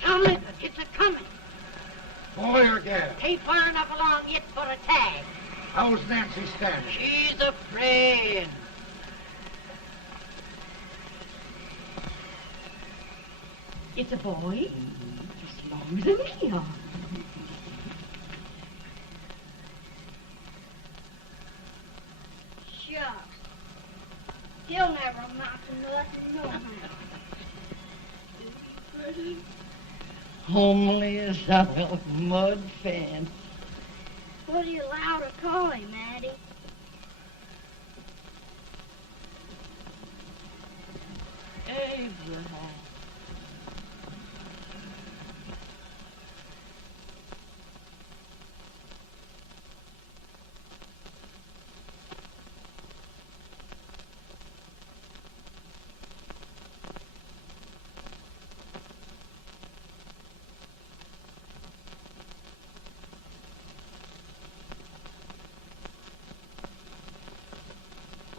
Tom Lincoln, it's a-coming. Boy or gal? Ain't far enough along yet for a tag. How's Nancy standing? She's afraid. It's a boy, as long as a me are. Shucks. He'll never amount to nothing, no how. Homely as a mud fan. What do you allow to call him, Addie? Abraham.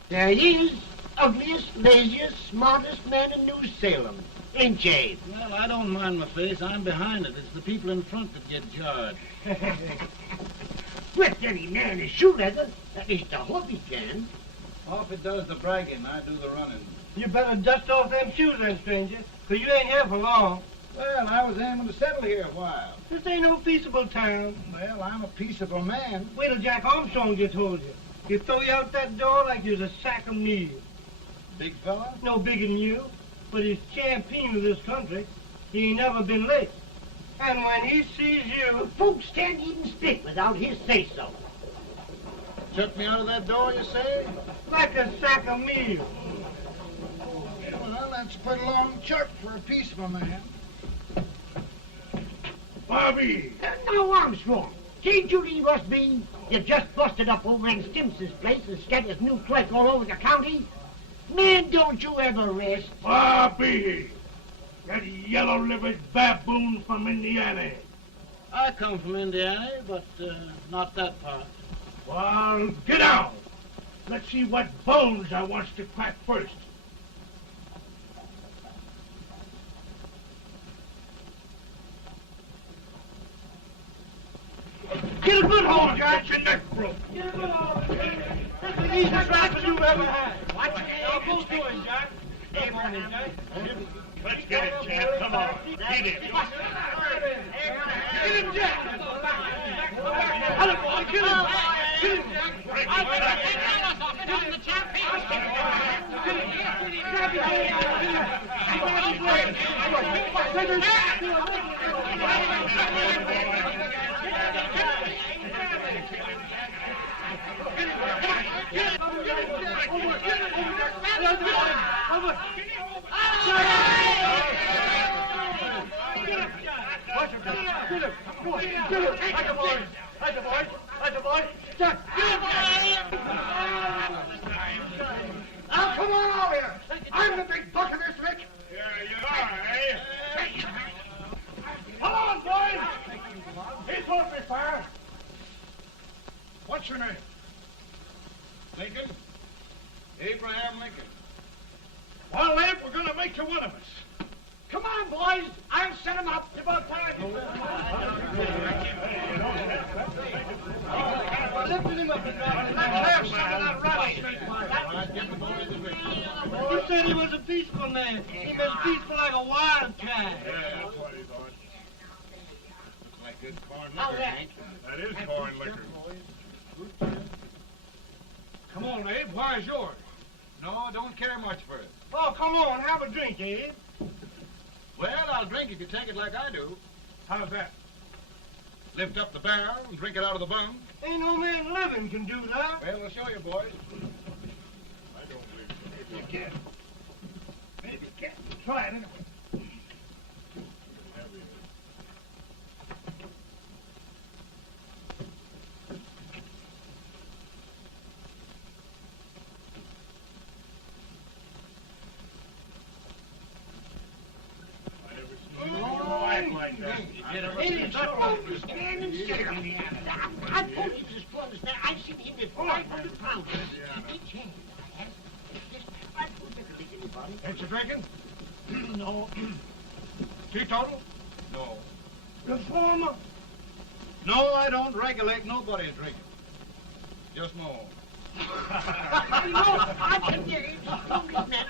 There he is, ugliest, laziest, smartest man in New Salem. Ain't you? Well, I don't mind my face. I'm behind it. It's the people in front that get jarred. With any man is shoe leather, at least I hope he can. Off it does the bragging, I do the running. You better dust off them shoes then, stranger, 'cause you ain't here for long. Well, I was aiming to settle here a while. This ain't no peaceable town. Well, I'm a peaceable man. Wait till Jack Armstrong gets hold of you. He'll throw you out that door like you're a sack of meal. Big fella? No bigger than you, but he's champion of this country. He ain't never been late. And when he sees you... Folks can't even speak without his say-so. Shut me out of that door, you say? Like a sack of meal. Well, that's a pretty long chuck for a peaceable man. Bobby! Now, Armstrong, can't you leave us be? You just busted up old man Stimpson's place and scattered new clerk all over the county. Man, don't you ever rest. Bobby! That yellow-livered baboon from Indiana. I come from Indiana, but not that part. Well, get out. Let's see what bones I wants to crack first. Get a good hold, Jack. Get your neck broke. Get a good hold. That's the easiest rifle you've ever had. Watch it. Now go to him, Jack. Come on, Jack. Let's get it, Jack. Come on. Get it. Get him, Jack. Hello, boy. Kill him. Kill him, Jack. Break his back. Now, come on over here. I'm the big buck of this lick. Yeah, you are, eh? Come on, boys. He's open fire. What's your name? Lincoln? Abraham Lincoln. Well, Abe, we're going to make you one of us. Come on, boys. I'll set him up. It's about time. Lifting him up and dropping him. Let's have some of that rattlesnake. He said he was a peaceful man. He was peaceful like a wildcat. Yeah, that's what he thought. Looks like good corn How's liquor, that? Hank. That is corn liquor. Come on, Abe. Where's yours? No, don't care much for it. Oh, come on. Have a drink, Abe. Well, I'll drink if you take it like I do. How's that? Lift up the barrel and drink it out of the bung. Ain't no man living can do that. Well, we'll show you, boys. I don't believe so. Maybe you can. Maybe you can. Try it anyway. I told you this for understand. I've seen him with 500 pounds. Each hand. I told you to lick anybody. Ain't you drinking? No. Teetotal? No. Reformer? No, I don't regulate nobody's drinking. Just my own. I can get it. Man.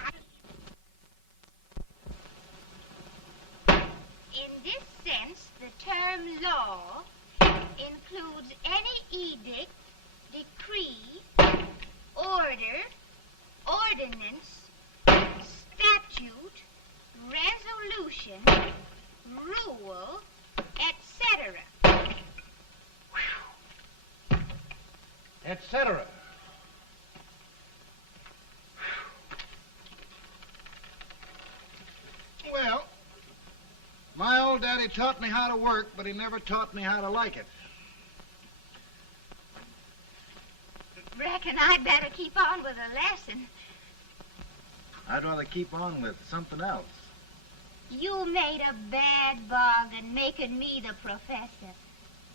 In this sense, the term law includes any edict, decree, order, ordinance, statute, resolution, rule, etc. Etc. Well, my old daddy taught me how to work, but he never taught me how to like it. Reckon I'd better keep on with the lesson. I'd rather keep on with something else. You made a bad bargain making me the professor.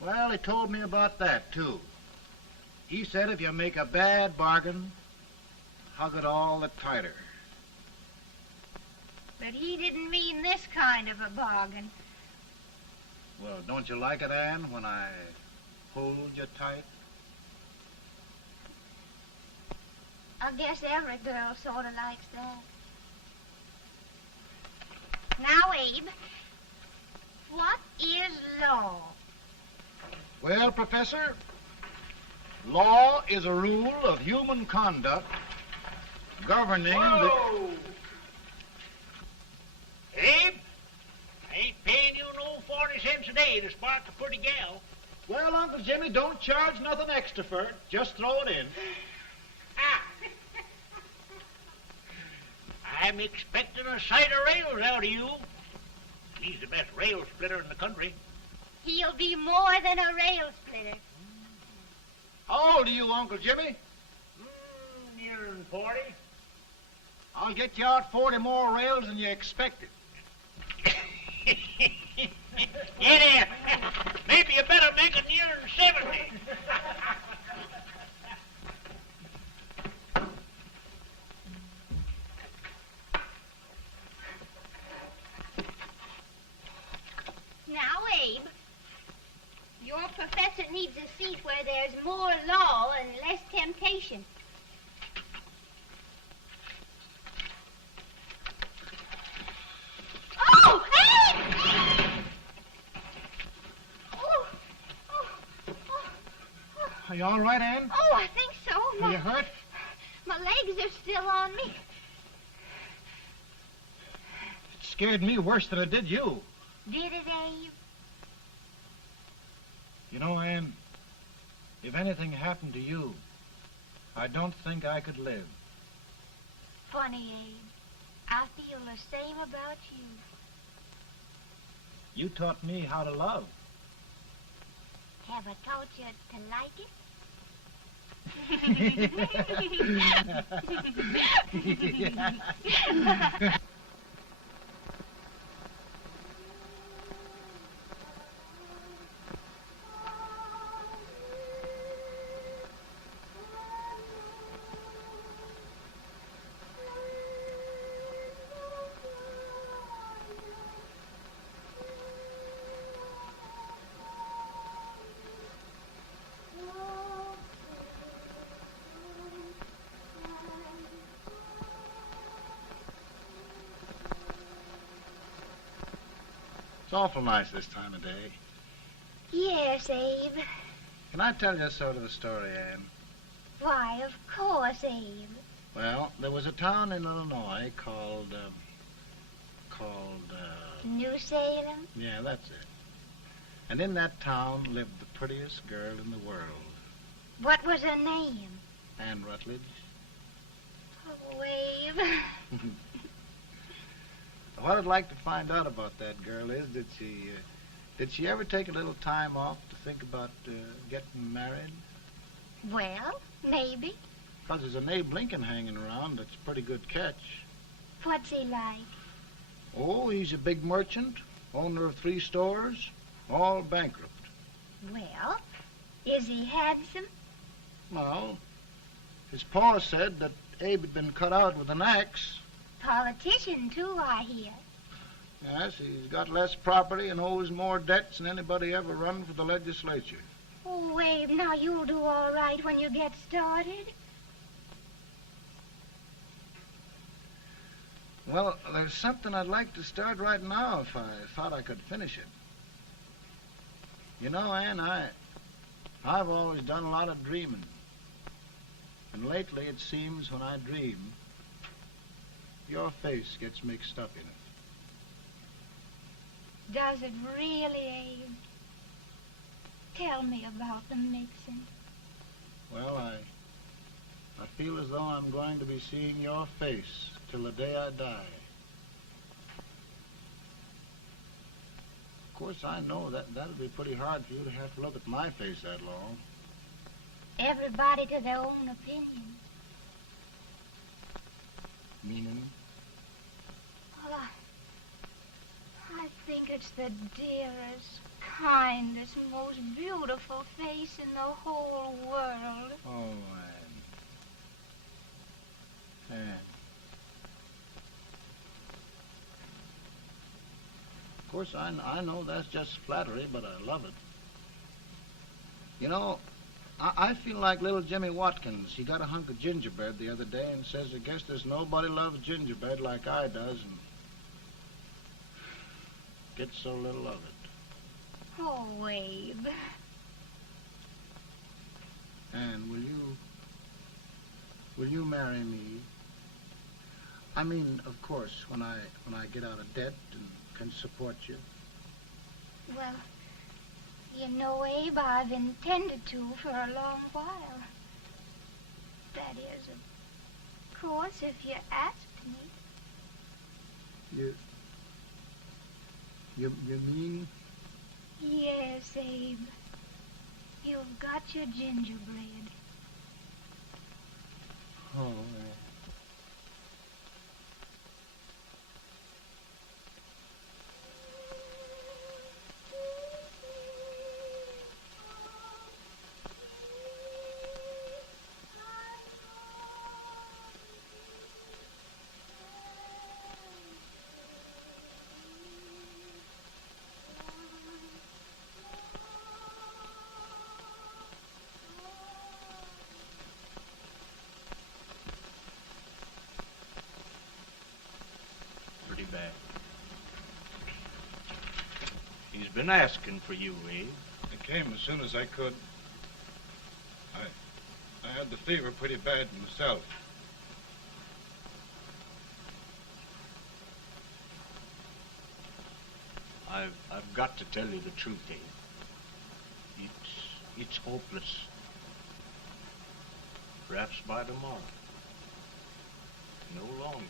Well, he told me about that, too. He said if you make a bad bargain, hug it all the tighter. But he didn't mean this kind of a bargain. Well, don't you like it, Anne, when I hold you tight? I guess every girl sort of likes that. Now, Abe, what is law? Well, Professor, law is a rule of human conduct governing Whoa! Abe, I ain't paying you no 40 cents a day to spark a pretty gal. Well, Uncle Jimmy, don't charge nothing extra for it. Just throw it in. Ah. I'm expecting a sight of rails out of you. He's the best rail splitter in the country. He'll be more than a rail splitter. How old are you, Uncle Jimmy? Nearing 40. I'll get you out 40 more rails than you expected. Yeah, maybe you better make it nearing 70. Now, Abe, your professor needs a seat where there's more law and less temptation. Oh, Abe! Are you all right, Anne? Oh, I think so. Are you hurt? My legs are still on me. It scared me worse than it did you. Did it, Abe? You know, Anne, if anything happened to you, I don't think I could live. Funny, Abe. I feel the same about you. You taught me how to love. Have I taught you to like it? It's awful nice this time of day. Yes, Abe. Can I tell you sort of a story, Anne? Why, of course, Abe. Well, there was a town in Illinois called, New Salem? yeah, that's it. And in that town lived the prettiest girl in the world, What was her name? Anne Rutledge. Oh, Abe. What I'd like to find out about that girl is, did she ever take a little time off to think about getting married? Well, maybe. Because there's an Abe Lincoln hanging around that's a pretty good catch. What's he like? Oh, he's a big merchant, owner of 3 stores. All bankrupt. Well, is he handsome? Well, his pa said that Abe had been cut out with an axe. Politician, too, I hear. Yes, he's got less property and owes more debts than anybody ever run for the legislature. Oh, Abe, now you'll do all right when you get started. Well, there's something I'd like to start right now if I thought I could finish it. You know, Ann, I've always done a lot of dreaming. And lately it seems when I dream, your face gets mixed up in it. Does it really, Abe? Tell me about the mixing. Well, I feel as though I'm going to be seeing your face till the day I die. Of course, I know that'll be pretty hard for you to have to look at my face that long. Everybody to their own opinion. Meaning? Well, I think it's the dearest, kindest, most beautiful face in the whole world. Oh, Ann. Of course, I know that's just flattery, but I love it. You know, I feel like little Jimmy Watkins. He got a hunk of gingerbread the other day and says, I guess there's nobody loves gingerbread like I does, and gets so little of it. Oh, Abe. Ann, will you marry me? I mean, of course, when I get out of debt and can support you. Well, you know, Abe, I've intended to for a long while. That is, of course, if you asked me. You mean? Yes, Abe. You've got your gingerbread. Oh, Pretty bad. He's been asking for you, Abe. I came as soon as I could. I had the fever pretty bad myself. I've got to tell you the truth, Abe. It's hopeless. Perhaps by tomorrow. No longer, Abe.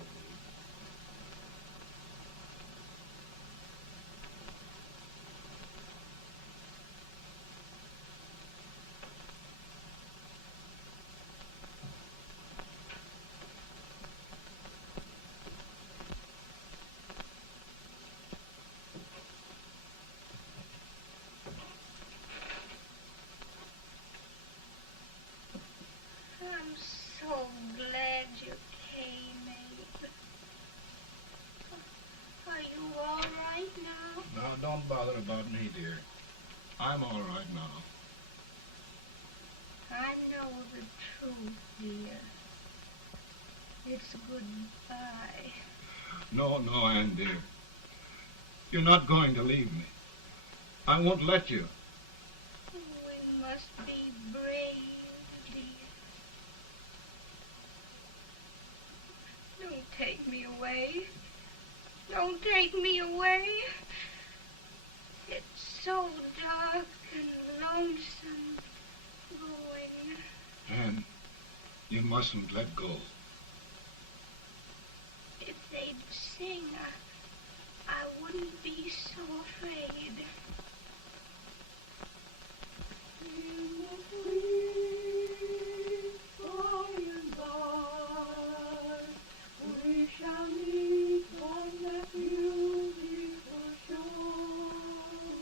I'm so glad you came, Abe. Are you all right now? Now, don't bother about me, dear. I'm all right now. I know the truth, dear. It's goodbye. No, Ann, dear. You're not going to leave me. I won't let you. We must be brave, dear. Don't take me away. Don't take me away. It's so dark and lonesome going. Ann, you mustn't let go. If they'd sing, I wouldn't be so afraid.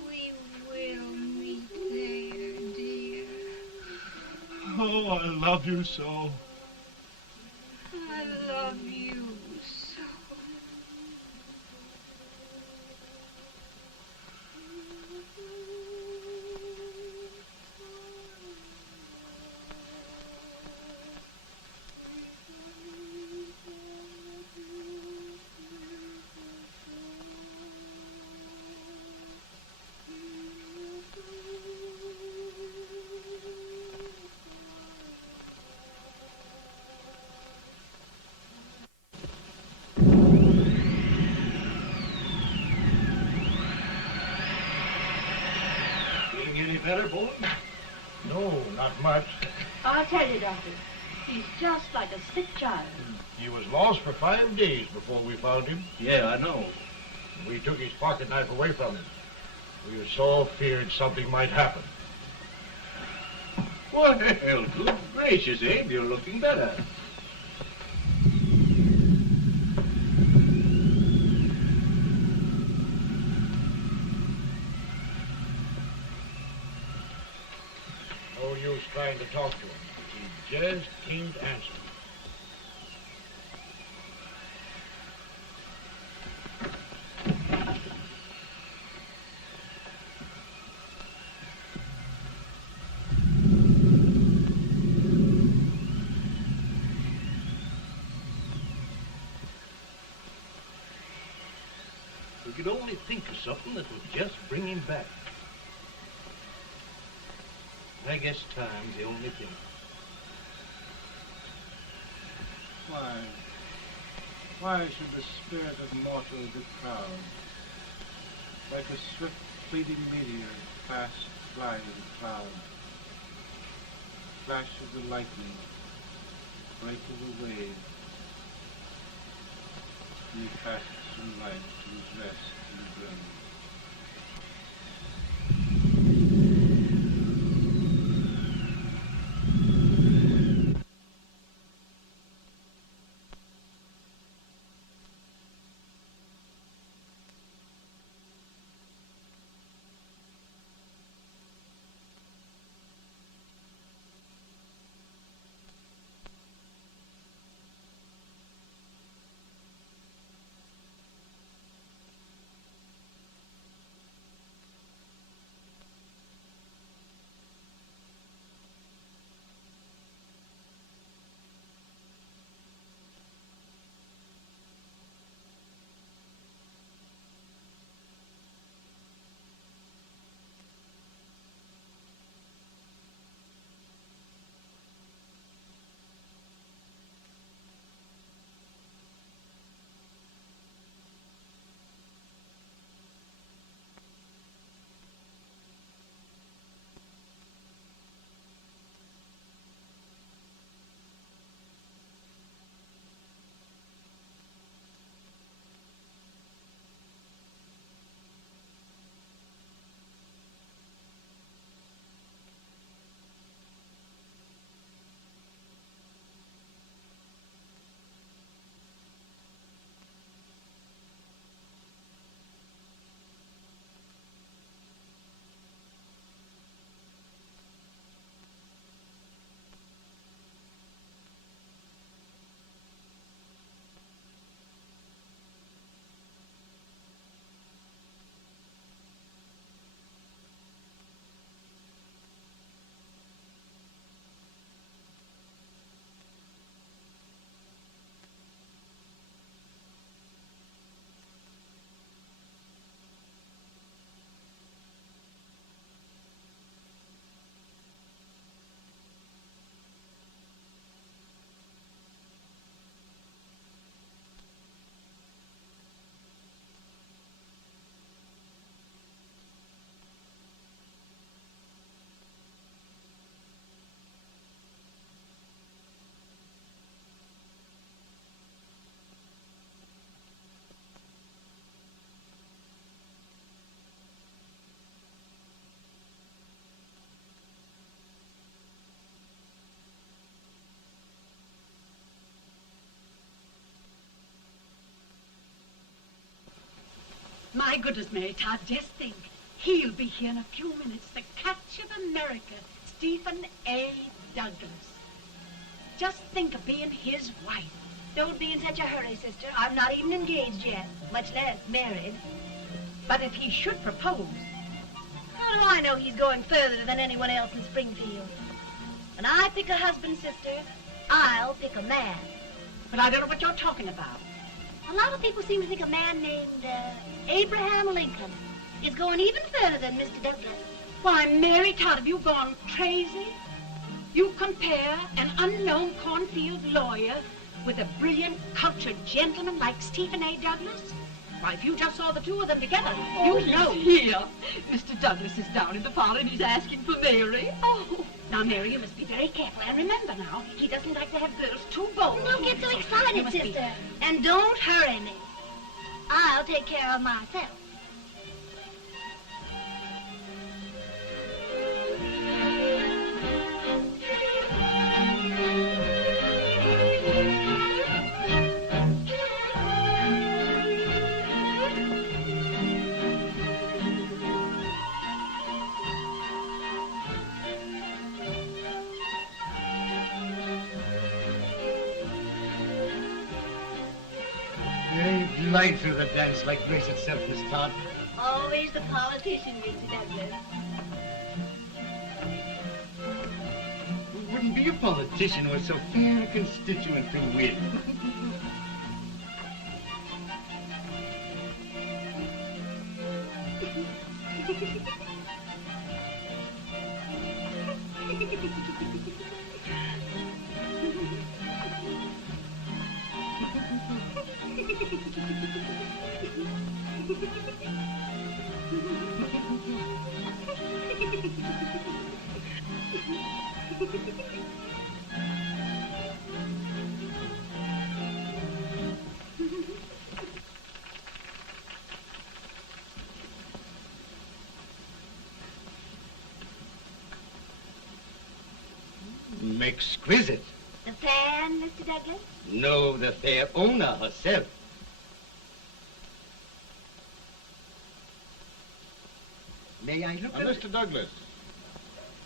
We I love you so. I love you so. Feeling any better, boy? No, not much. I'll tell you, Doctor, he's just like a sick child. He was lost for 5 days before we found him. Yeah, I know. We took his pocket knife away from him. We were so feared something might happen. Well, good gracious, Abe, you're looking better. No use trying to talk to him. He just can't answer. We could only think of something that would just bring him back. I guess time's the only thing. Why should the spirit of mortal be proud? Like a swift fleeting meteor, fast flying cloud. Flash of the lightning, break of the wave. He passes from life to his rest in the grave. My goodness, Mary Todd, just think. He'll be here in a few minutes, the catch of America, Stephen A. Douglas. Just think of being his wife. Don't be in such a hurry, sister. I'm not even engaged yet, much less married. But if he should propose... How do I know he's going further than anyone else in Springfield? When I pick a husband, sister, I'll pick a man. But I don't know what you're talking about. A lot of people seem to think a man named Abraham Lincoln is going even further than Mr. Douglas. Why, Mary Todd, have you gone crazy? You compare an unknown cornfield lawyer with a brilliant, cultured gentleman like Stephen A. Douglas? Why, if you just saw the two of them together, you'd know. Here. Mr. Douglas is down in the parlor and he's asking for Mary. Oh, now, Mary, you must be very careful. And remember now, he doesn't like to have girls too bold. Don't get so You excited, must be- sister. And don't hurry me. I'll take care of myself. You glide through the dance like grace itself, Miss Todd. Always the politician, Mr. Douglas. Wouldn't be a politician with so fair a constituent to win. Exquisite. The fan, Mr. Douglas? No, the fair owner herself. May I look at it? Mr. Douglas,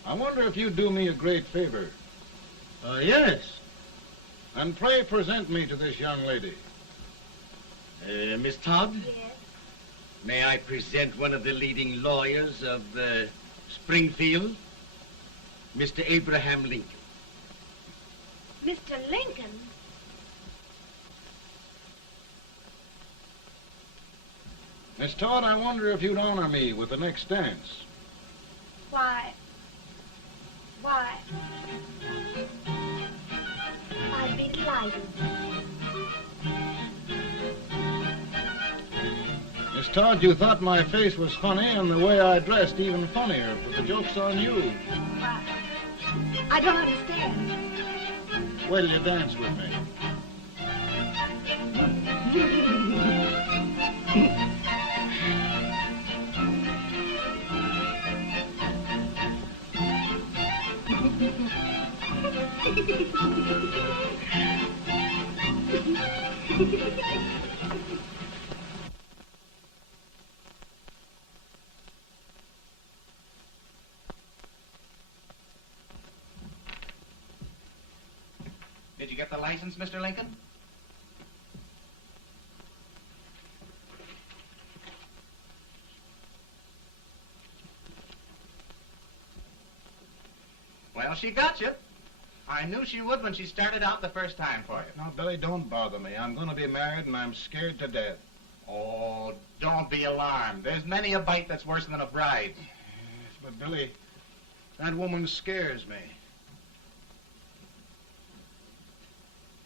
I wonder if you'd do me a great favor. Yes. And pray present me to this young lady. Miss Todd? Yes. May I present one of the leading lawyers of Springfield, Mr. Abraham Lincoln. Mr. Lincoln? Miss Todd, I wonder if you'd honor me with the next dance. Why, I'd be delighted. Miss Todd, you thought my face was funny and the way I dressed even funnier, but the joke's on you. Why, I don't understand. Wait till you dance with me. Did you get the license, Mr. Lincoln? Well, she got you. I knew she would when she started out the first time for you. Now, Billy, don't bother me. I'm going to be married and I'm scared to death. Oh, don't be alarmed. There's many a bite that's worse than a bride. Yes, but Billy, that woman scares me.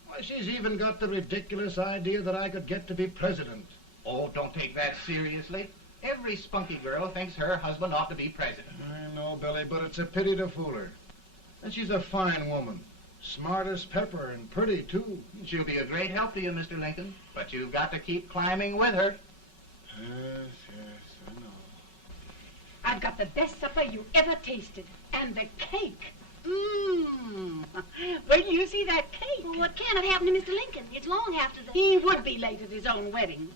Why, she's even got the ridiculous idea that I could get to be president. Oh, don't take that seriously. Every spunky girl thinks her husband ought to be president. I know, Billy, but it's a pity to fool her. And she's a fine woman. Smart as pepper and pretty, too. She'll be a great help to you, Mr. Lincoln. But you've got to keep climbing with her. Yes, I know. I've got the best supper you ever tasted. And the cake. Mmm. Wait till you see that cake. Well, what can have happened to Mr. Lincoln? It's long after the... He would be late at his own wedding.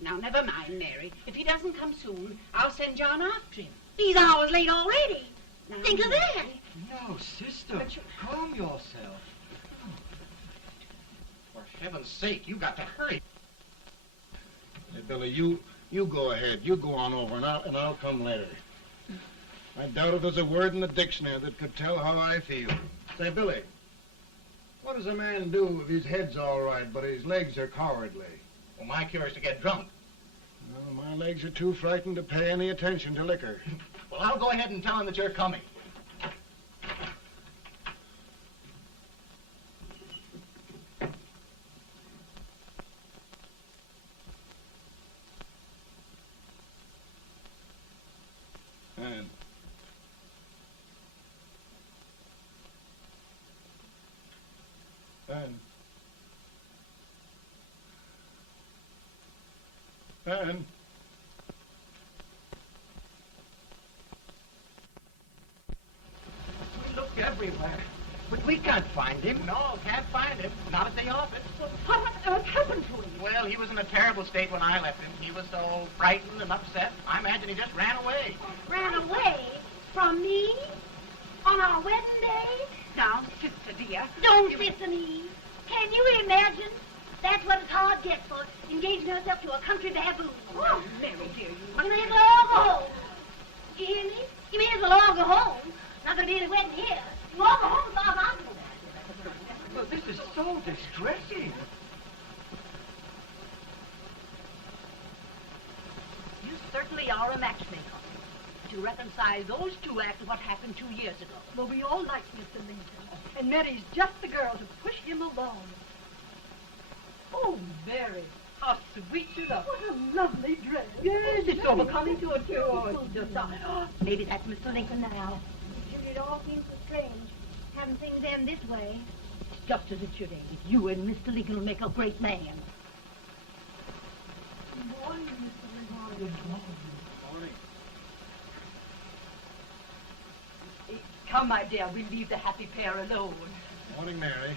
Now, never mind, Mary. If he doesn't come soon, I'll send John after him. He's hours late already. Now, Think of that. No, sister, But you- calm yourself. heaven's sake, you got to hurry. Hey, Billy, you go ahead. You go on over, and I'll come later. I doubt if there's a word in the dictionary that could tell how I feel. Say, Billy, what does a man do if his head's all right, but his legs are cowardly? Well, my cure is to get drunk. Well, my legs are too frightened to pay any attention to liquor. Well, I'll go ahead and tell him that you're coming. Ben. We looked everywhere, but we can't find him. No, can't find him. Not at the office. Well, what on earth happened to him? Well, he was in a terrible state when I left him. He was so frightened and upset. I imagine he just ran away. Ran away from me on our wedding day? Now, sister dear. Don't listen, Eve. Can you imagine? That's what it's hard gets for engaging herself to a country baboon. Oh, Mary, dear, You may as well all go home. Did you hear me? You may as well all go home. Not gonna be any wedding here. You all go home as far as I'm concerned. Well, this is so distressing. You certainly are a matchmaker. To reconcile those two after what happened 2 years ago. Well, we all like Mr. Lincoln. And Mary's just the girl to push him along. Oh, Mary, how sweet you look. What a lovely dress. Yes, it's so becoming to her, too. Oh, it's just... Maybe that's Mr. Lincoln now. It all seems so strange, having things end this way. It's just as it should end. You and Mr. Lincoln will make a great man. Good morning, Mr. Lincoln. Good morning. Come, my dear, we'll leave the happy pair alone. Morning, Mary.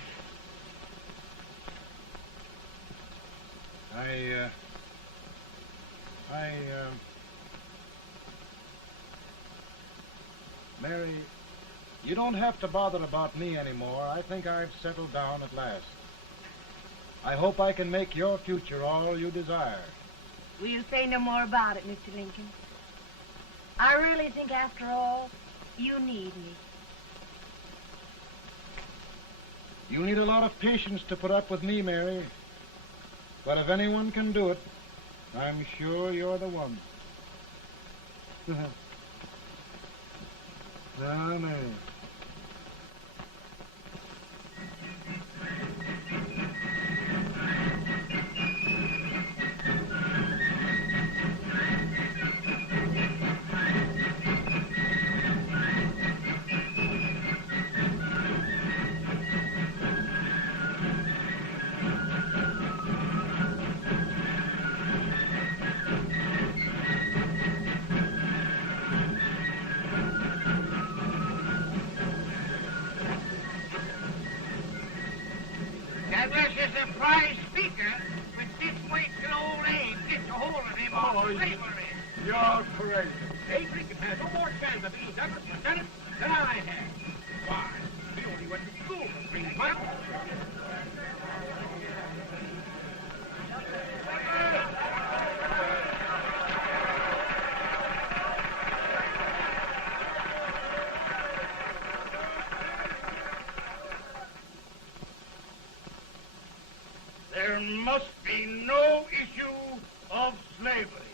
Mary, you don't have to bother about me anymore. I think I've settled down at last. I hope I can make your future all you desire. We'll say no more about it, Mr. Lincoln. I really think, after all, you need me. You need a lot of patience to put up with me, Mary. But if anyone can do it, I'm sure you're the one. Now, Mary. Douglas is a prize speaker, but this waits till old Abe gets a hold of him on slavery. You're crazy. Abe Lincoln has no more chance of being Douglas for Senate than I have. Why? He only went to school for 3 months. There must be no issue of slavery.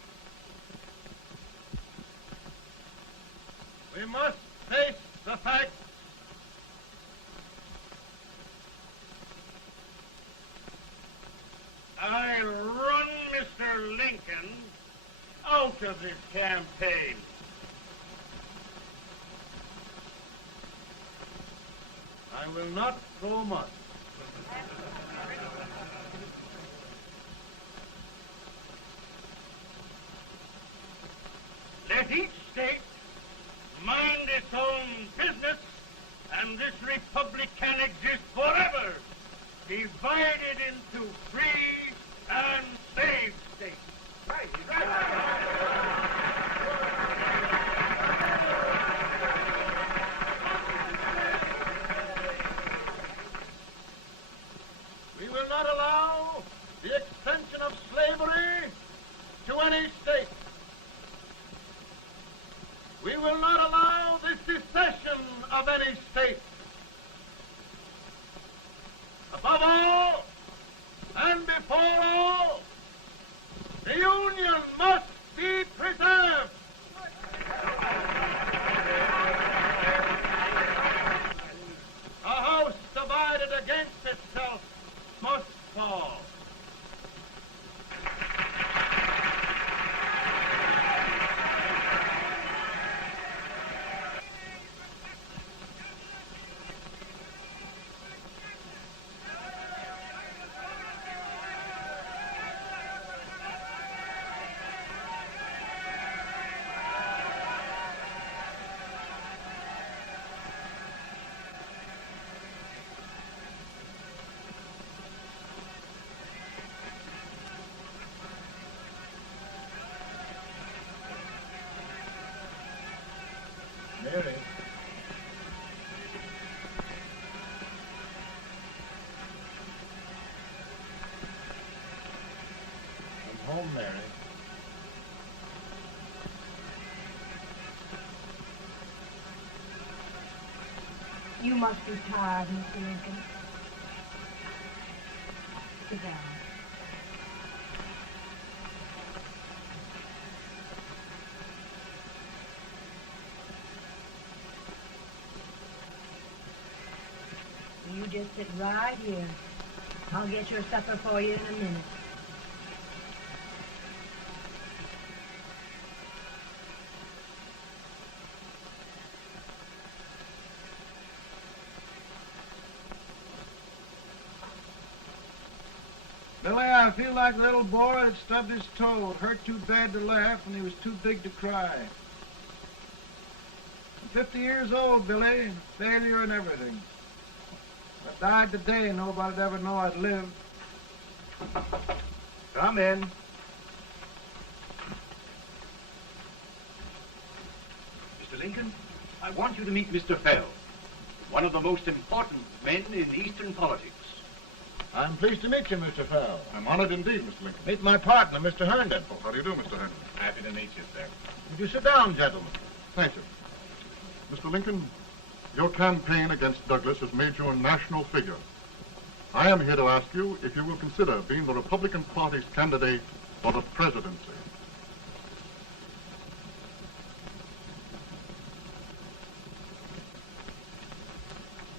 We must face the fact I run Mr. Lincoln out of this campaign. I will not throw much. Let each state mind its own business, and this republic can exist forever, divided into free and slave states. Right, We will not allow of slavery to any state. We will not allow the secession of any state. Above all, and before all, the Union must be preserved. A house divided against itself must fall. Mary. I'm home, Mary. You must be tired, Mr. Lincoln. Sit down. You just sit right here. I'll get your supper for you in a minute. Billy, I feel like a little boy that stubbed his toe. It hurt too bad to laugh and he was too big to cry. I'm 50 years old, Billy. Failure and everything. If I died today, nobody'd ever know I'd lived. Come in. Mr. Lincoln, I want you to meet Mr. Fell, one of the most important men in Eastern politics. I'm pleased to meet you, Mr. Fell. I'm honored indeed, Mr. Lincoln. Meet my partner, Mr. Herndon. Oh, how do you do, Mr. Herndon? Happy to meet you, sir. Would you sit down, gentlemen? Thank you. Mr. Lincoln, your campaign against Douglas has made you a national figure. I am here to ask you if you will consider being the Republican Party's candidate for the presidency.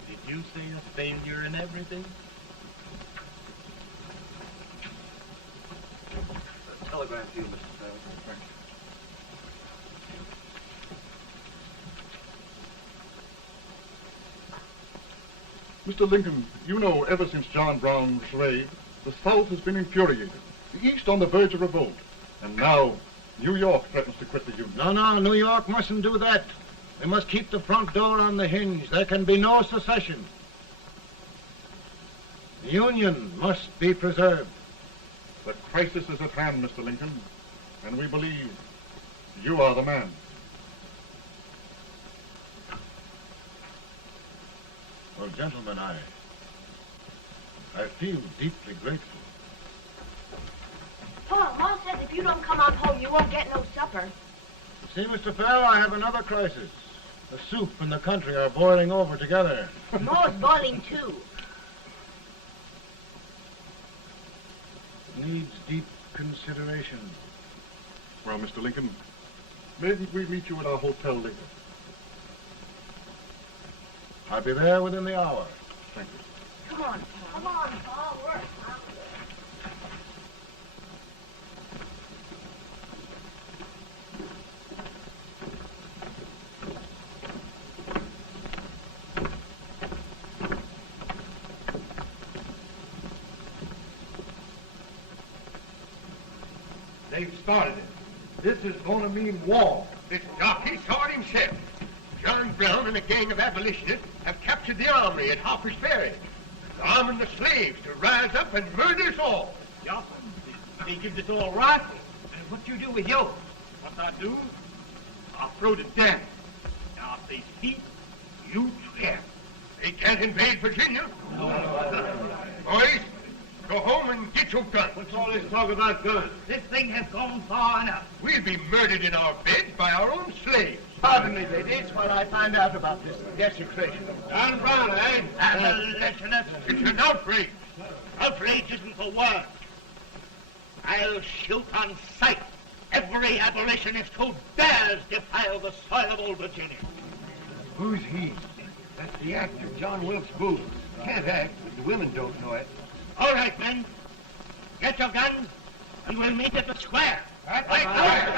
Did you say a failure in everything? A telegram to you, Mr. Fell. Thank you. Mr. Lincoln, you know ever since John Brown was slaved, the South has been infuriated, the East on the verge of revolt, and now New York threatens to quit the Union. No, New York mustn't do that. We must keep the front door on the hinge. There can be no secession. The Union must be preserved. The crisis is at hand, Mr. Lincoln, and we believe you are the man. Well, gentlemen, I feel deeply grateful. Pa, Ma says if you don't come on home, you won't get no supper. See, Mr. Fell, I have another crisis. The soup and the country are boiling over together. Ma's boiling too. It needs deep consideration. Well, Mr. Lincoln, maybe we meet you at our hotel later. I'll be there within the hour. Thank you. Come on, Pa. Come on, Pa. We're hungry. They've started it. This is going to mean war. This jockey saw it himself. John Brown and a gang of abolitionists have captured the armory at Harper's Ferry. They're arming the slaves to rise up and murder us all. Johnson, they give this all rifles. And what you do with yours? What I do? I'll throw the damn. Now, if they speak, you trap. They can't invade Virginia. Boys, Go home and get your gun. What's all this talk about guns? This thing has gone far enough. We'll be murdered in our beds by our own slaves. Pardon me, ladies, while I find out about this desecration. John Brown, eh? Abolitionist. It's an outrage. Outrage isn't the word. I'll shoot on sight every abolitionist who dares defile the soil of old Virginia. Who's he? That's the actor, John Wilkes Booth. Can't act, but the women don't know it. All right, men. Get your guns, and we'll meet at the square. At the Mary.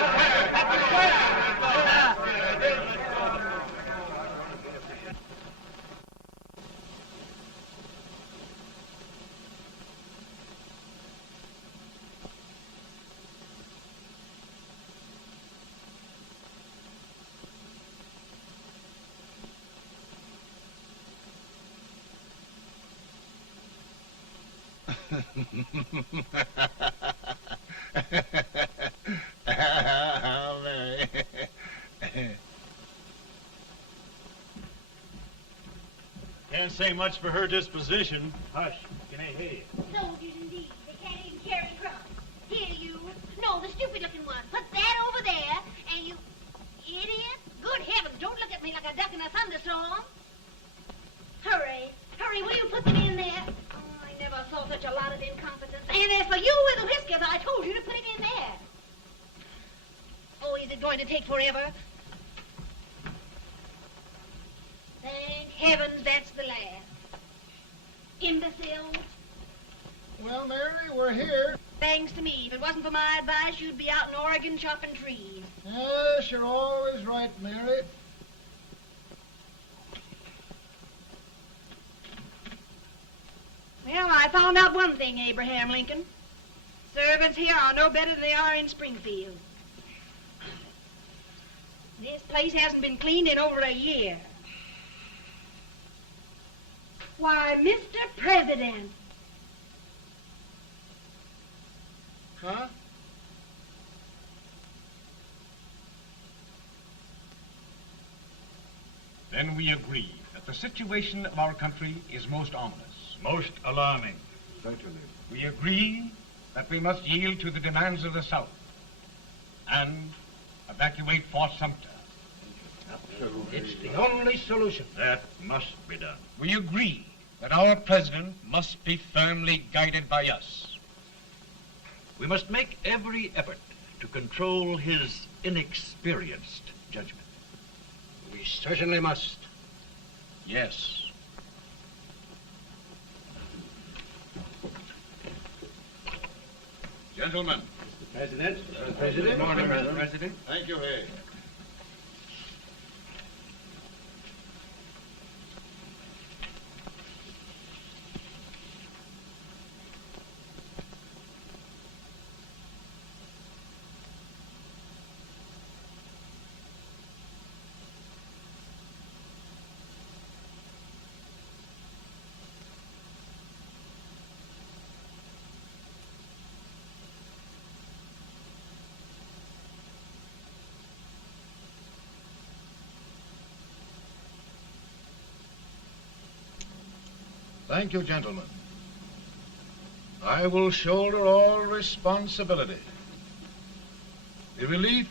Can't say much for her disposition. Hush, can I hear you? Soldiers indeed. They can't even carry crumbs. Here, you. No, the stupid-looking one. Put that over there, and you... Idiot. Good heavens, don't look at me like a duck in a thunderstorm. Hurry. Hurry, will you put them in there? Oh, I never saw such a lot of incompetence. And as for you with the whiskers, I told you to put it in there. Oh, is it going to take forever? Thank heavens that's the last. Imbeciles. Well, Mary, we're here. Thanks to me. If it wasn't for my advice, you'd be out in Oregon chopping trees. Yes, you're always right, Mary. Well, I found out one thing, Abraham Lincoln. Servants here are no better than they are in Springfield. This place hasn't been cleaned in over a year. Why, Mr. President. Huh? Then we agree that the situation of our country is most ominous. Most alarming. Certainly. We agree that we must yield to the demands of the South and evacuate Fort Sumter. It's the only solution. That must be done. We agree that our president must be firmly guided by us. We must make every effort to control his inexperienced judgment. We certainly must. Yes. Gentlemen. Mr. President. Mr. Good morning, Mr. President. Thank you, Hay. Thank you, gentlemen. I will shoulder all responsibility. The relief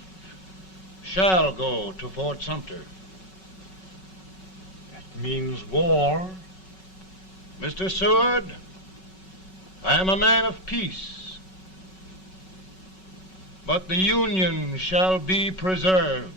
shall go to Fort Sumter. That means war. Mr. Seward, I am a man of peace, but the Union shall be preserved.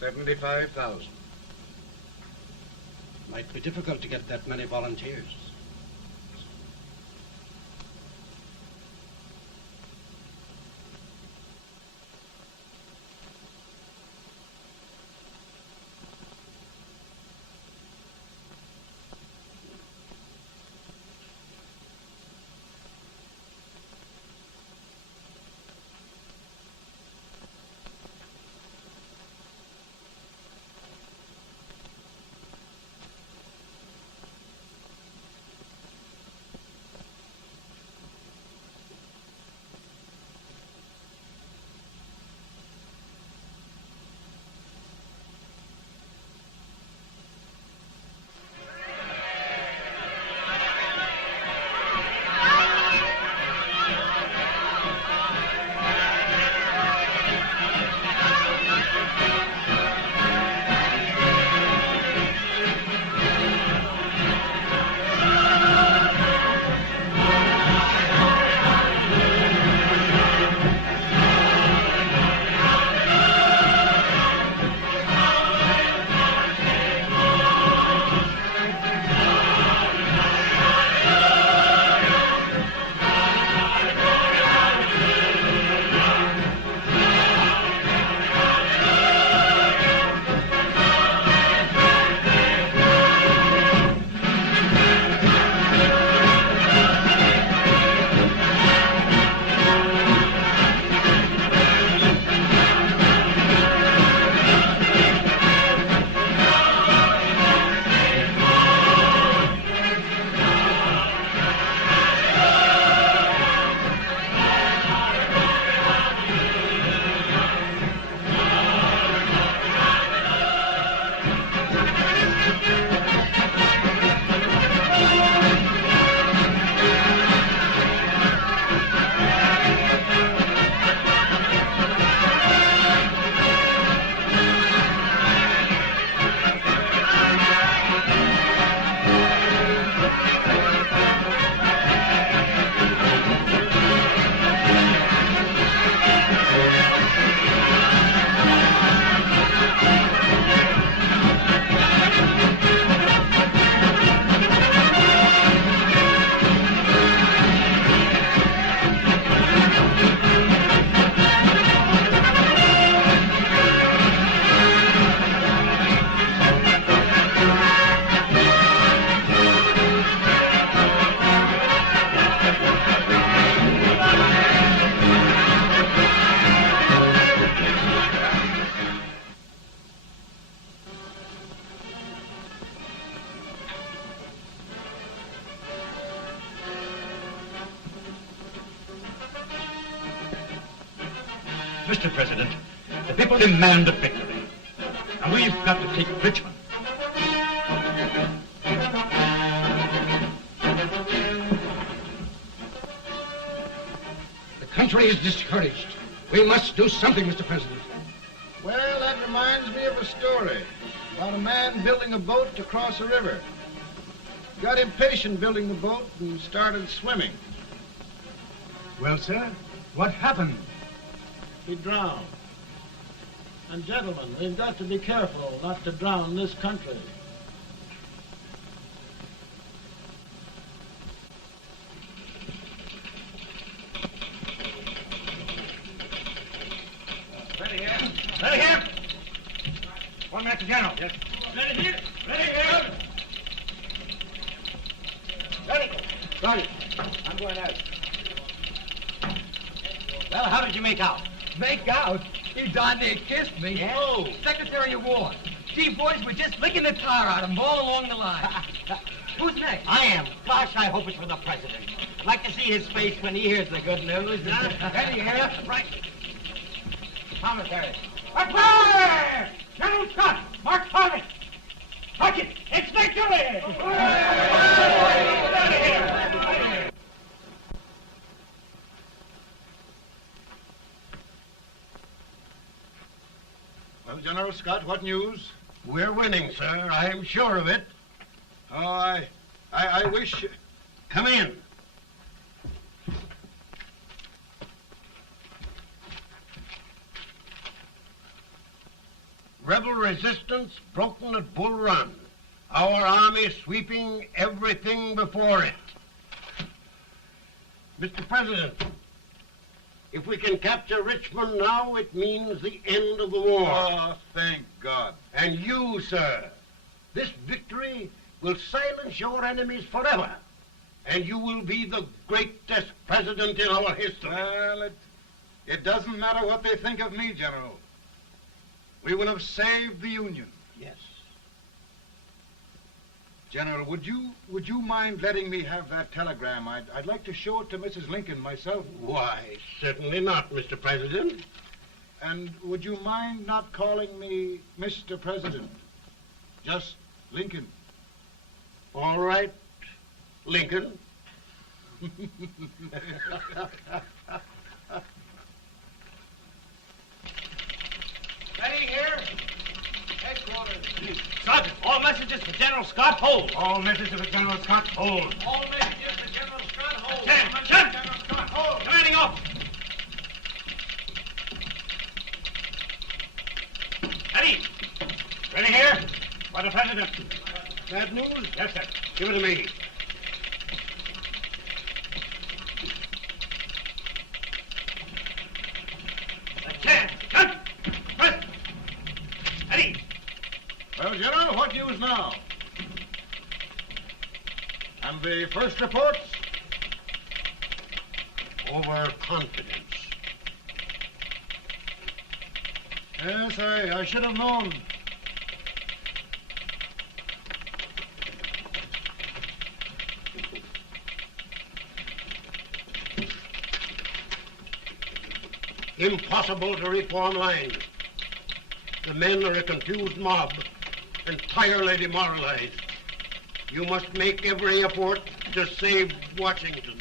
$75,000. Might be difficult to get that many volunteers. Mr. President, the people demand a victory. And we've got to take Richmond. The country is discouraged. We must do something, Mr. President. Well, that reminds me of a story about a man building a boat to cross a river. Got impatient building the boat and started swimming. Well, sir, what happened? He drowned. And gentlemen, we've got to be careful not to drown this country. Ready here. Ready here. 1 minute to General. Yes. Ready here. Ready here. Ready. Ready. I'm going out. Well, how did you make out? Make out? He darn near kissed me. Yeah? Oh, Secretary of War. Gee, boys, we're just licking the tar out of him all along the line. Who's next? I am. Gosh, I hope it's for the president. I'd like to see his face when he hears the good news, huh? Ready here. Right. Commissary. Fire! General Scott, Mark Harvey. Touch it. It's victory! Well, General Scott, what news? We're winning, sir. I'm sure of it. Oh, I wish... Come in. Rebel resistance broken at Bull Run. Our army sweeping everything before it. Mr. President, if we can capture Richmond now, it means the end of the war. Oh, thank God. And you, sir, this victory will silence your enemies forever. And you will be the greatest president in our history. Well, it doesn't matter what they think of me, General. We will have saved the Union. Yes. General, would you mind letting me have that telegram? I'd like to show it to Mrs. Lincoln myself. Why, certainly not, Mr. President. And would you mind not calling me Mr. President? Just Lincoln. All right, Lincoln. Ready here. Headquarters. Sergeant, all messages for General Scott, hold. All messages for General Scott, hold. All messages for General Scott, hold. General Scott, hold. Commanding officer. Ready. Ready here. For the President. Bad news? Yes, sir. Give it to me. Well, General, what news now? And the first reports? Overconfidence. Yes, I should have known. Impossible to reform lines. The men are a confused mob, entirely demoralized. You must make every effort to save Washington.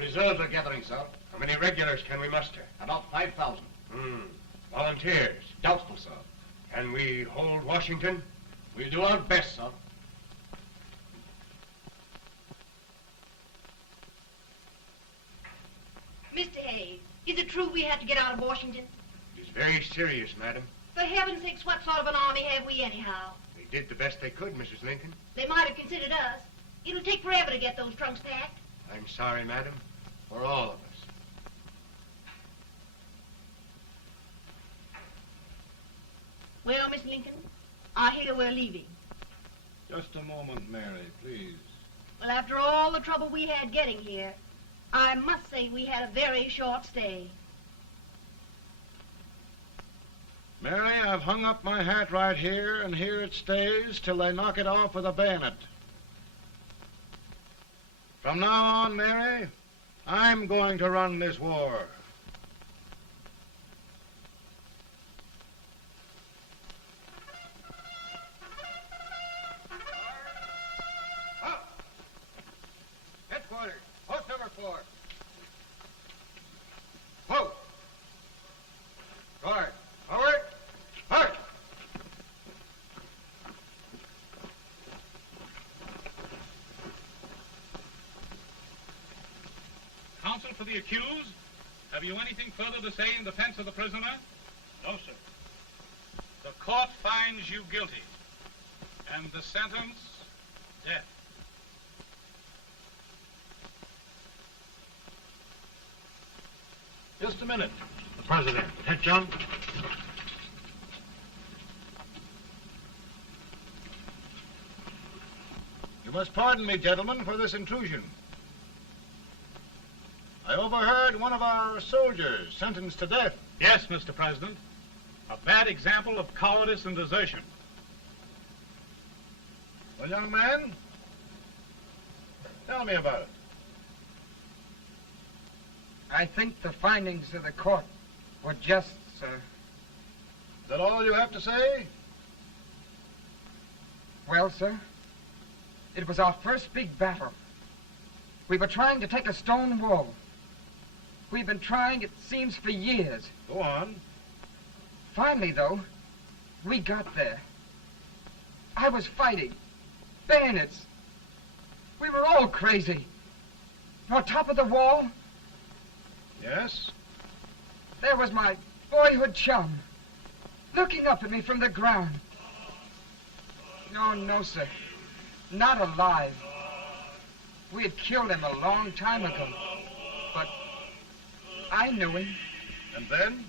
Reserves are gathering, sir. How many regulars can we muster? About 5,000. Volunteers? Doubtful, sir. Can we hold Washington? We'll do our best, sir. Mr. Hayes, is it true we have to get out of Washington? It is very serious, madam. For heaven's sakes, what sort of an army have we anyhow? They did the best they could, Mrs. Lincoln. They might have considered us. It'll take forever to get those trunks packed. I'm sorry, madam, for all of us. Well, Miss Lincoln, I hear we're leaving. Just a moment, Mary, please. Well, after all the trouble we had getting here, I must say we had a very short stay. Mary, I've hung up my hat right here, and here it stays till they knock it off with a bayonet. From now on, Mary, I'm going to run this war. Headquarters, post number 4. Whoa! Guard, forward, march! Counsel for the accused, have you anything further to say in defense of the prisoner? No, sir. The court finds you guilty, and the sentence, death. Just a minute. The president. Head, John. You must pardon me, gentlemen, for this intrusion. I overheard one of our soldiers sentenced to death. Yes, Mr. President. A bad example of cowardice and desertion. Well, young man, tell me about it. I think the findings of the court were just, sir. Is that all you have to say? Well, sir, it was our first big battle. We were trying to take a stone wall. We've been trying, it seems, for years. Go on. Finally, though, we got there. I was fighting. Bayonets. We were all crazy. On top of the wall, Yes? there was my boyhood chum, looking up at me from the ground. No, sir. Not alive. We had killed him a long time ago. But I knew him. And then?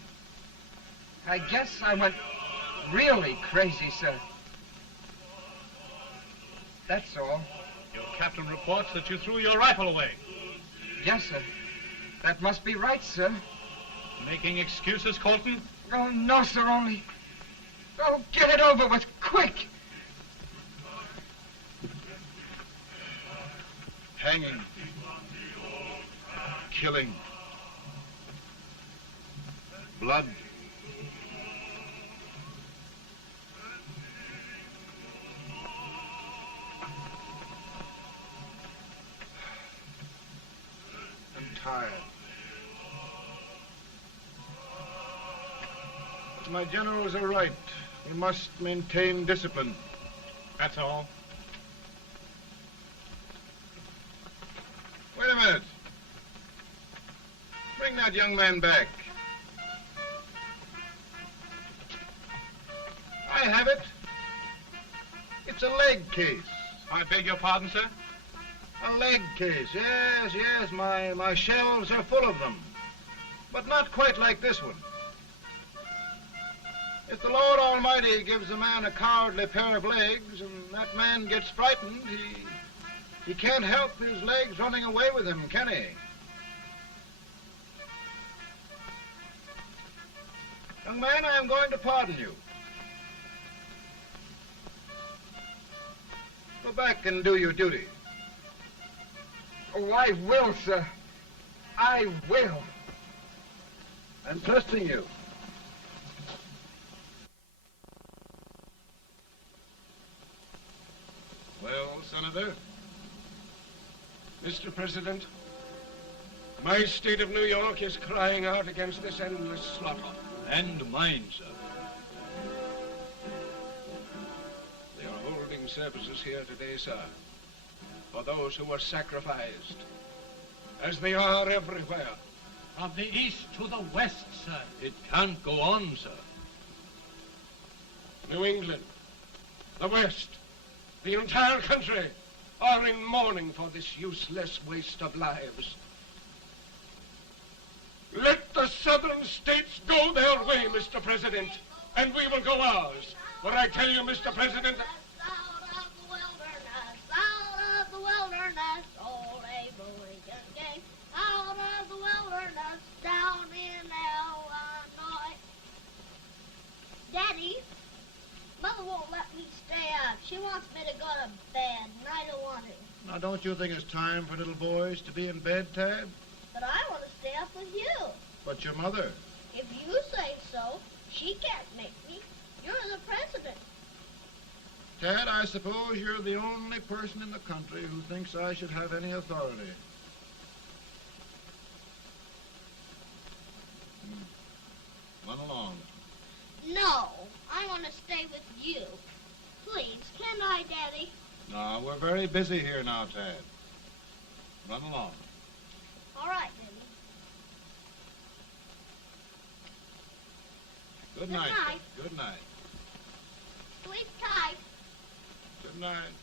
I guess I went really crazy, sir. That's all. Your captain reports that you threw your rifle away. Yes, sir. That must be right, sir. Making excuses, Colton? Oh, no, sir, only... Oh, get it over with, quick! Hanging. Killing. Blood. I'm tired. My generals are right. We must maintain discipline. That's all. Wait a minute. Bring that young man back. I have it. It's a leg case. I beg your pardon, sir? A leg case, yes. My shelves are full of them. But not quite like this one. If the Lord Almighty gives a man a cowardly pair of legs and that man gets frightened, he can't help his legs running away with him, can he? Young man, I am going to pardon you. Go back and do your duty. Oh, I will, sir. I will. I'm trusting you. Well, Senator? Mr. President, My state of New York is crying out against this endless slaughter. And mine, sir. They are holding services here today, sir, for those who were sacrificed, as they are everywhere. From the east to the west, sir. It can't go on, sir. New England, the West, the entire country are in mourning for this useless waste of lives. Let the southern states go their way, Mr. President, and we will go ours. For I tell you, Mr. President, Out of the wilderness, old Abraham Lincoln came. Out of the wilderness, down in Illinois. Daddy, Mother won't let me stay up. She wants me to go to bed, and I don't want to. Now, don't you think it's time for little boys to be in bed, Tad? But I want to stay up with you. But your mother. If you say so, she can't make me. You're the president. Tad, I suppose you're the only person in the country who thinks I should have any authority. Run along. No, I want to stay with you. Please, can I, Daddy? No, we're very busy here now, Tad. Run along. All right, Daddy. Good Good night. night. Good night. Sleep tight. Good night.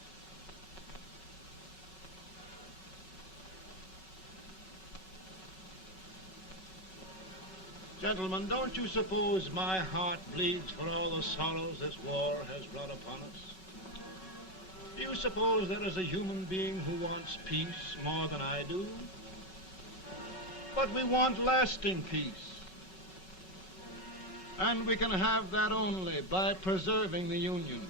Gentlemen, don't you suppose my heart bleeds for all the sorrows this war has brought upon us? Do you suppose there is a human being who wants peace more than I do? But we want lasting peace. And we can have that only by preserving the Union.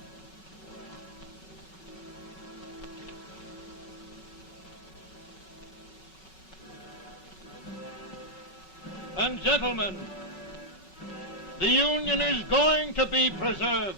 And gentlemen, the Union is going to be preserved.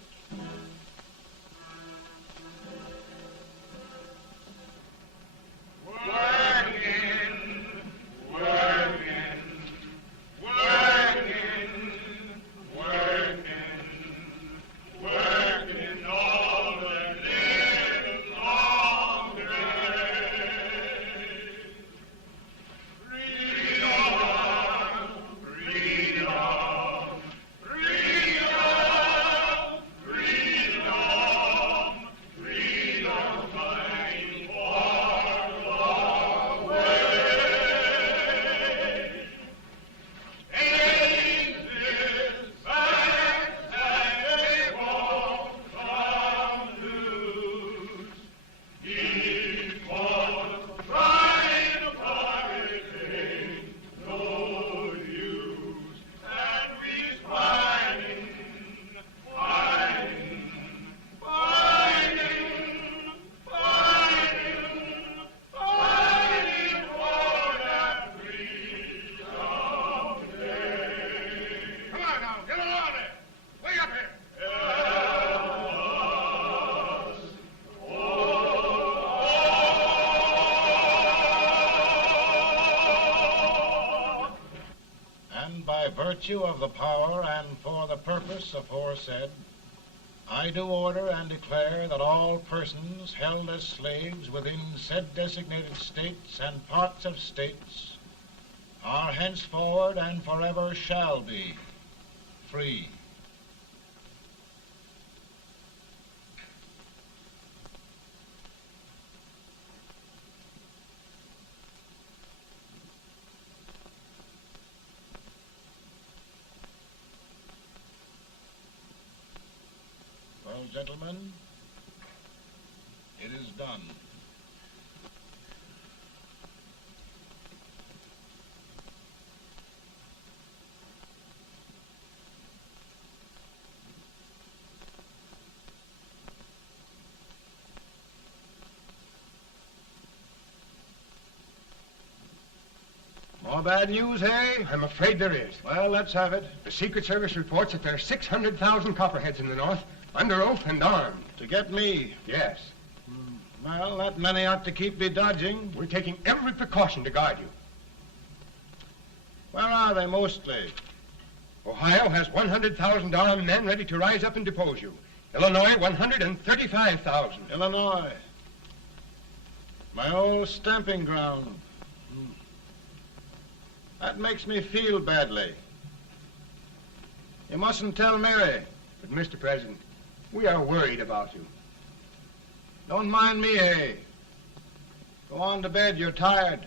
Virtue of the power and for the purpose aforesaid, I do order and declare that all persons held as slaves within said designated states and parts of states are henceforward and forever shall be free. Well, gentlemen, it is done. More bad news, hey? I'm afraid there is. Well, let's have it. The Secret Service reports that there are 600,000 copperheads in the north, under oath and armed. To get me? Yes. Well, that many ought to keep me dodging. We're taking every precaution to guard you. Where are they mostly? Ohio has $100,000 men ready to rise up and depose you. Illinois, 135,000. Illinois. My old stamping ground. That makes me feel badly. You mustn't tell Mary. But, Mr. President, we are worried about you. Don't mind me, eh? Go on to bed, you're tired.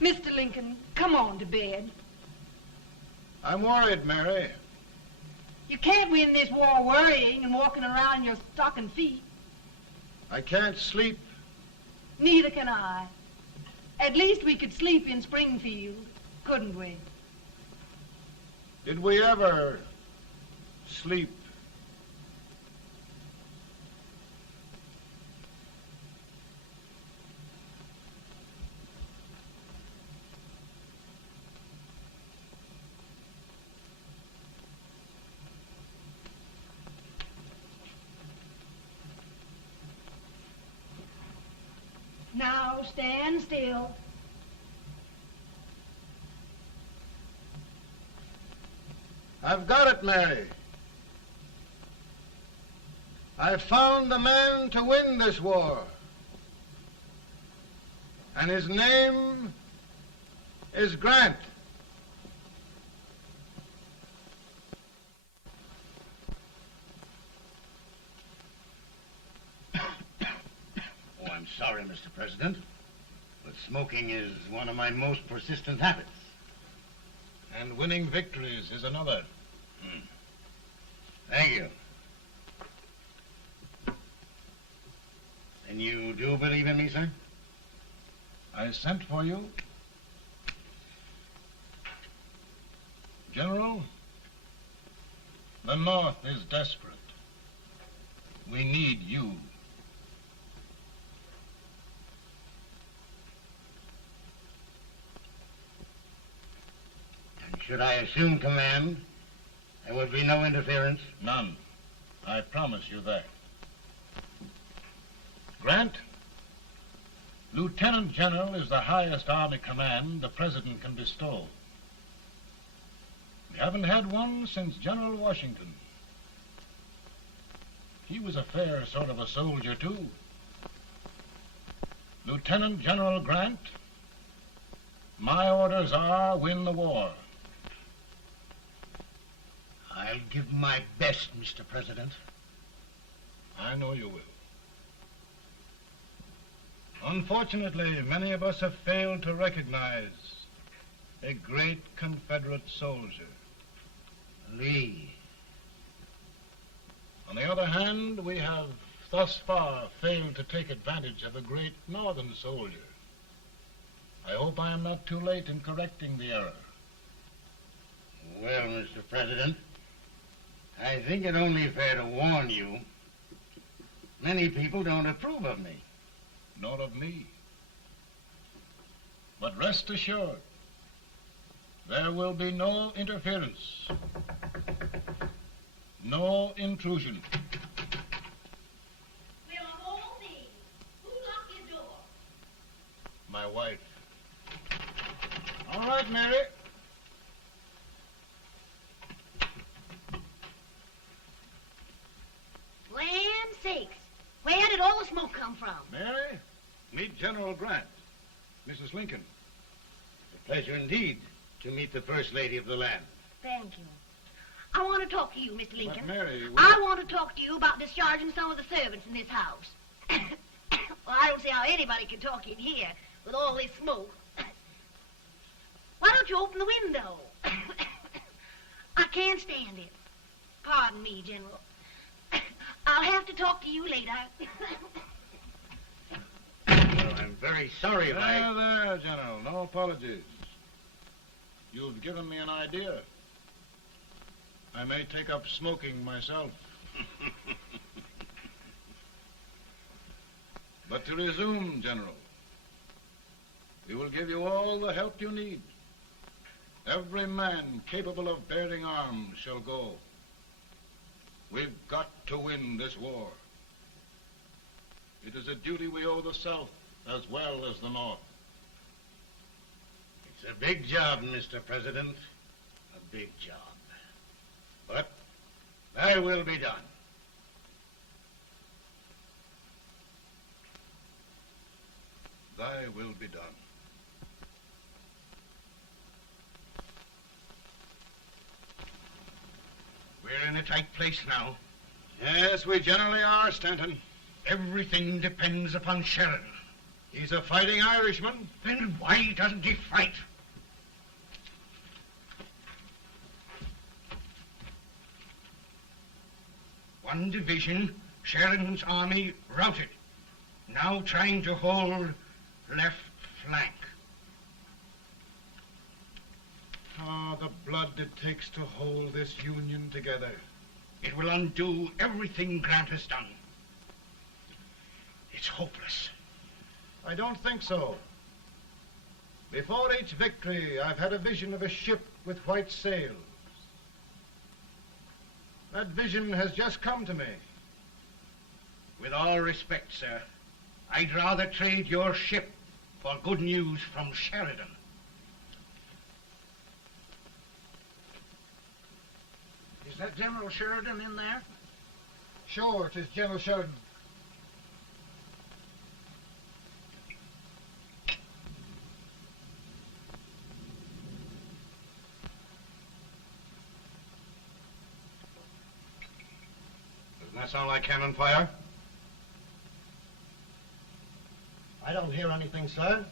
Mr. Lincoln, come on to bed. I'm worried, Mary. You can't win this war worrying and walking around in your stocking feet. I can't sleep. Neither can I. At least we could sleep in Springfield, couldn't we? Did we ever sleep? Now stand still. I've got it, Mary. I've found the man to win this war. And his name is Grant. Oh, I'm sorry, Mr. President, but smoking is one of my most persistent habits. And winning victories is another. Thank you. And you do believe in me, sir? I sent for you. General, the North is desperate. We need you. And should I assume command, there would be no interference? None. I promise you that. Grant, Lieutenant General is the highest Army command the President can bestow. We haven't had one since General Washington. He was a fair sort of a soldier, too. Lieutenant General Grant, my orders are win the war. I'll give my best, Mr. President. I know you will. Unfortunately, many of us have failed to recognize a great Confederate soldier. Lee. On the other hand, we have thus far failed to take advantage of a great Northern soldier. I hope I am not too late in correcting the error. Well, Mr. President, I think it only fair to warn you. Many people don't approve of me. Nor of me. But rest assured, there will be no interference, no intrusion. Well, of all things, who locked your door? My wife. All right, Mary. Land sakes, where did all the smoke come from? Mary, meet General Grant, Mrs. Lincoln. It's a pleasure indeed to meet the First Lady of the land. Thank you. I want to talk to you, Mr. Lincoln. But Mary, I want to talk to you about discharging some of the servants in this house. Well, I don't see how anybody can talk in here with all this smoke. Why don't you open the window? I can't stand it. Pardon me, General. I'll have to talk to you later. Well, I'm very sorry if I... There, General. No apologies. You've given me an idea. I may take up smoking myself. But to resume, General, we will give you all the help you need. Every man capable of bearing arms shall go. We've got to win this war. It is a duty we owe the South as well as the North. It's a big job, Mr. President. A big job. But thy will be done. Thy will be done. We're in a tight place now. Yes, we generally are, Stanton. Everything depends upon Sheridan. He's a fighting Irishman. Then why doesn't he fight? One division, Sheridan's army, routed. Now trying to hold left flank. Ah, the blood it takes to hold this Union together. It will undo everything Grant has done. It's hopeless. I don't think so. Before each victory, I've had a vision of a ship with white sails. That vision has just come to me. With all respect, sir, I'd rather trade your ship for good news from Sheridan. Is that General Sheridan in there? Sure, it is General Sheridan. Doesn't that sound like cannon fire? I don't hear anything, sir.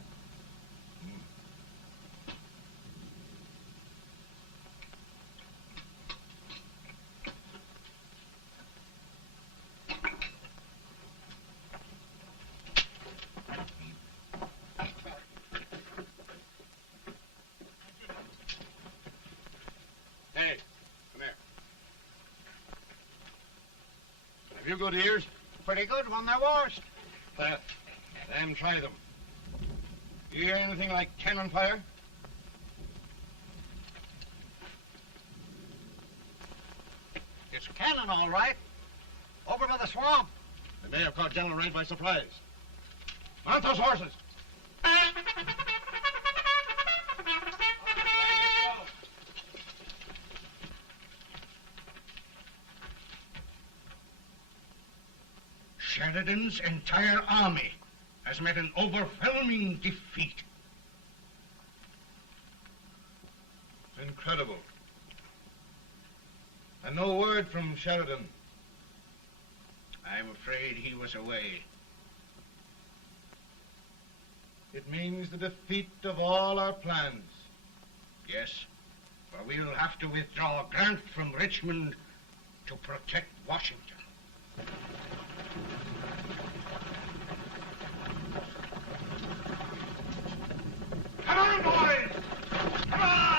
Hey, come here. Have you good ears? Pretty good when they're washed. Then try them. You hear anything like cannon fire? It's cannon, all right. Over by the swamp. They may have caught General Range by surprise. Mount those horses. Sheridan's entire army has met an overwhelming defeat. It's incredible. And no word from Sheridan. I'm afraid he was away. It means the defeat of all our plans. Yes, for we'll have to withdraw Grant from Richmond to protect Washington. Come on, boys! Come on!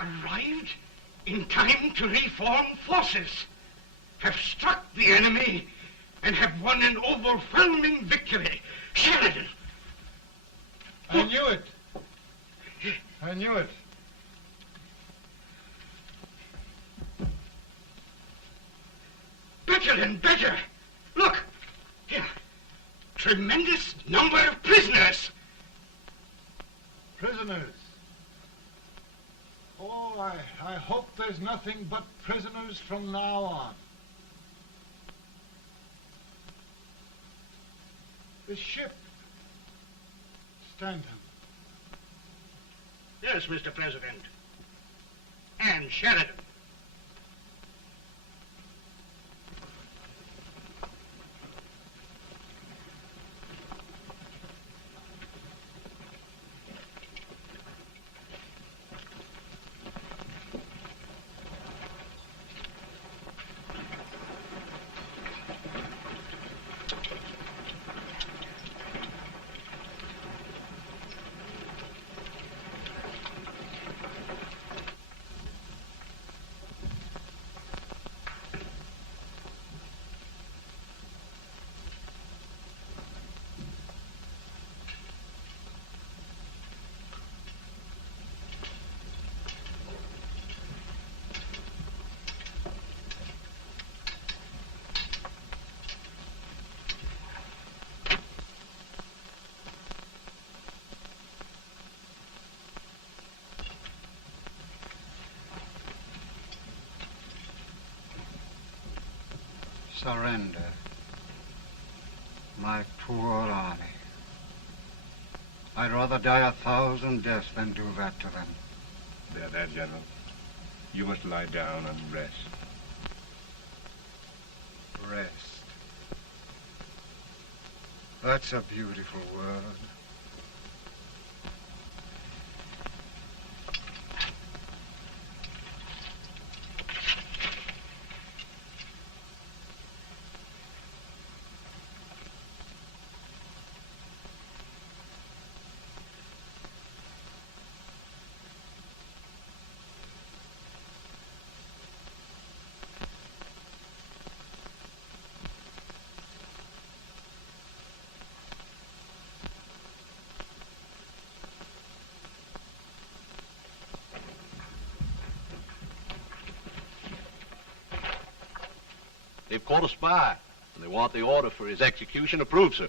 Arrived in time to reform forces, have struck the enemy, and have won an overwhelming victory. Sheridan! I knew it. I knew it. Better and better. Look, here. Tremendous number of prisoners. Prisoners. Oh, I hope there's nothing but prisoners from now on. The ship. Stanton. Yes, Mr. President. And Sheridan. Surrender. My poor army. I'd rather die 1,000 deaths than do that to them. There, General. You must lie down and rest. Rest. That's a beautiful word. They've caught a spy, and they want the order for his execution approved, sir.